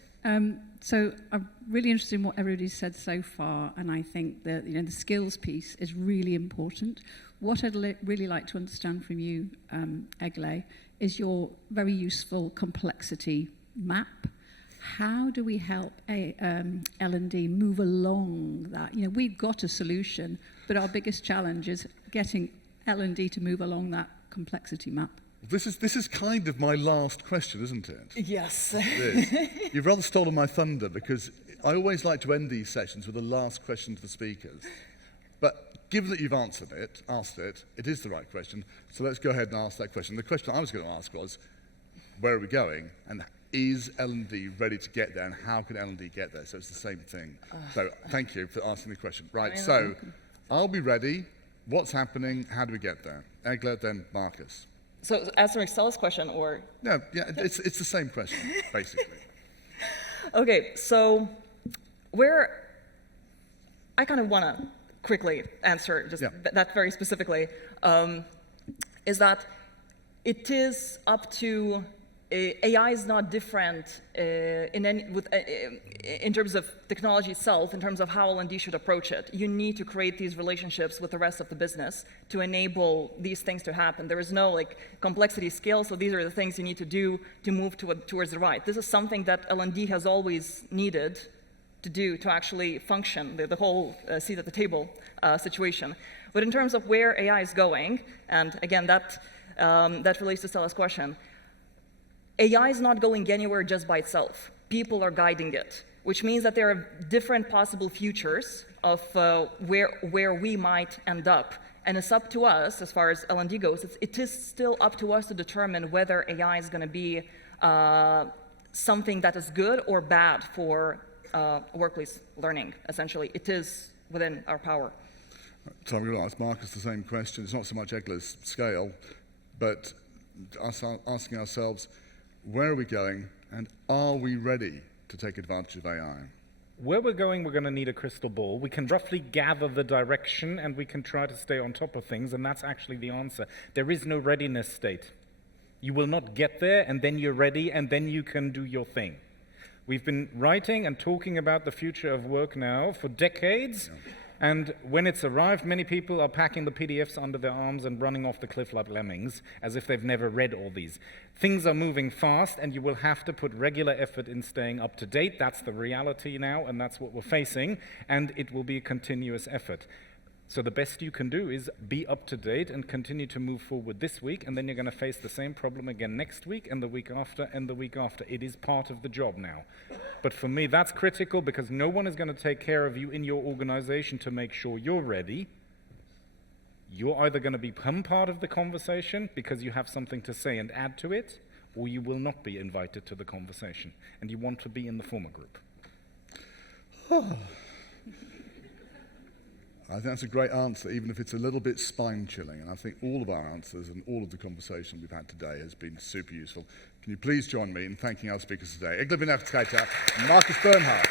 So I'm really interested in what everybody's said so far, and I think that the skills piece is really important. What I'd really like to understand from you, Egle, is your very useful complexity map. How do we help L&D move along that? We've got a solution, but our biggest challenge is getting L&D to move along that complexity map. This is kind of my last question, isn't it? Yes. It is. You've rather stolen my thunder because I always like to end these sessions with a last question to the speakers. But given that you've asked it, it is the right question. So let's go ahead and ask that question. The question I was going to ask was, where are we going? And is L&D ready to get there? And how can L&D get there? So it's the same thing. So thank you for asking the question. Right, so I'll be ready. What's happening? How do we get there? Egle, then Marcus. So answering Stella's question, or? Yeah, it's the same question, basically. Okay, so I kind of want to quickly answer just that very specifically, is that it is up to AI is not different in terms of technology itself, in terms of how L&D should approach it. You need to create these relationships with the rest of the business to enable these things to happen. There is no complexity scale, so these are the things you need to do to move towards the right. This is something that L&D has always needed to do to actually function, the whole seat at the table situation. But in terms of where AI is going, and again, that relates to Stella's question, AI is not going anywhere just by itself. People are guiding it, which means that there are different possible futures of where we might end up. And it's up to us, as far as L&D goes, it is still up to us to determine whether AI is going to be something that is good or bad for workplace learning, essentially. It is within our power. So I'm going to ask Marcus the same question. It's not so much Egle's scale, but us asking ourselves, where are we going, and are we ready to take advantage of AI? Where we're going, we're going to need a crystal ball. We can roughly gather the direction, and we can try to stay on top of things, and that's actually the answer. There is no readiness state. You will not get there, and then you're ready, and then you can do your thing. We've been writing and talking about the future of work now for decades, and when it's arrived, many people are packing the PDFs under their arms and running off the cliff like lemmings, as if they've never read all these. Things are moving fast, and you will have to put regular effort in staying up to date. That's the reality now, and that's what we're facing, and it will be a continuous effort. So the best you can do is be up to date and continue to move forward this week, and then you're going to face the same problem again next week, and the week after, and the week after. It is part of the job now. But for me, that's critical, because no one is going to take care of you in your organization to make sure you're ready. You're either going to become part of the conversation because you have something to say and add to it, or you will not be invited to the conversation, and you want to be in the former group. I think that's a great answer, even if it's a little bit spine-chilling. And I think all of our answers and all of the conversation we've had today has been super useful. Can you please join me in thanking our speakers today? Egle Vinefskaita and Marcus Bernhard.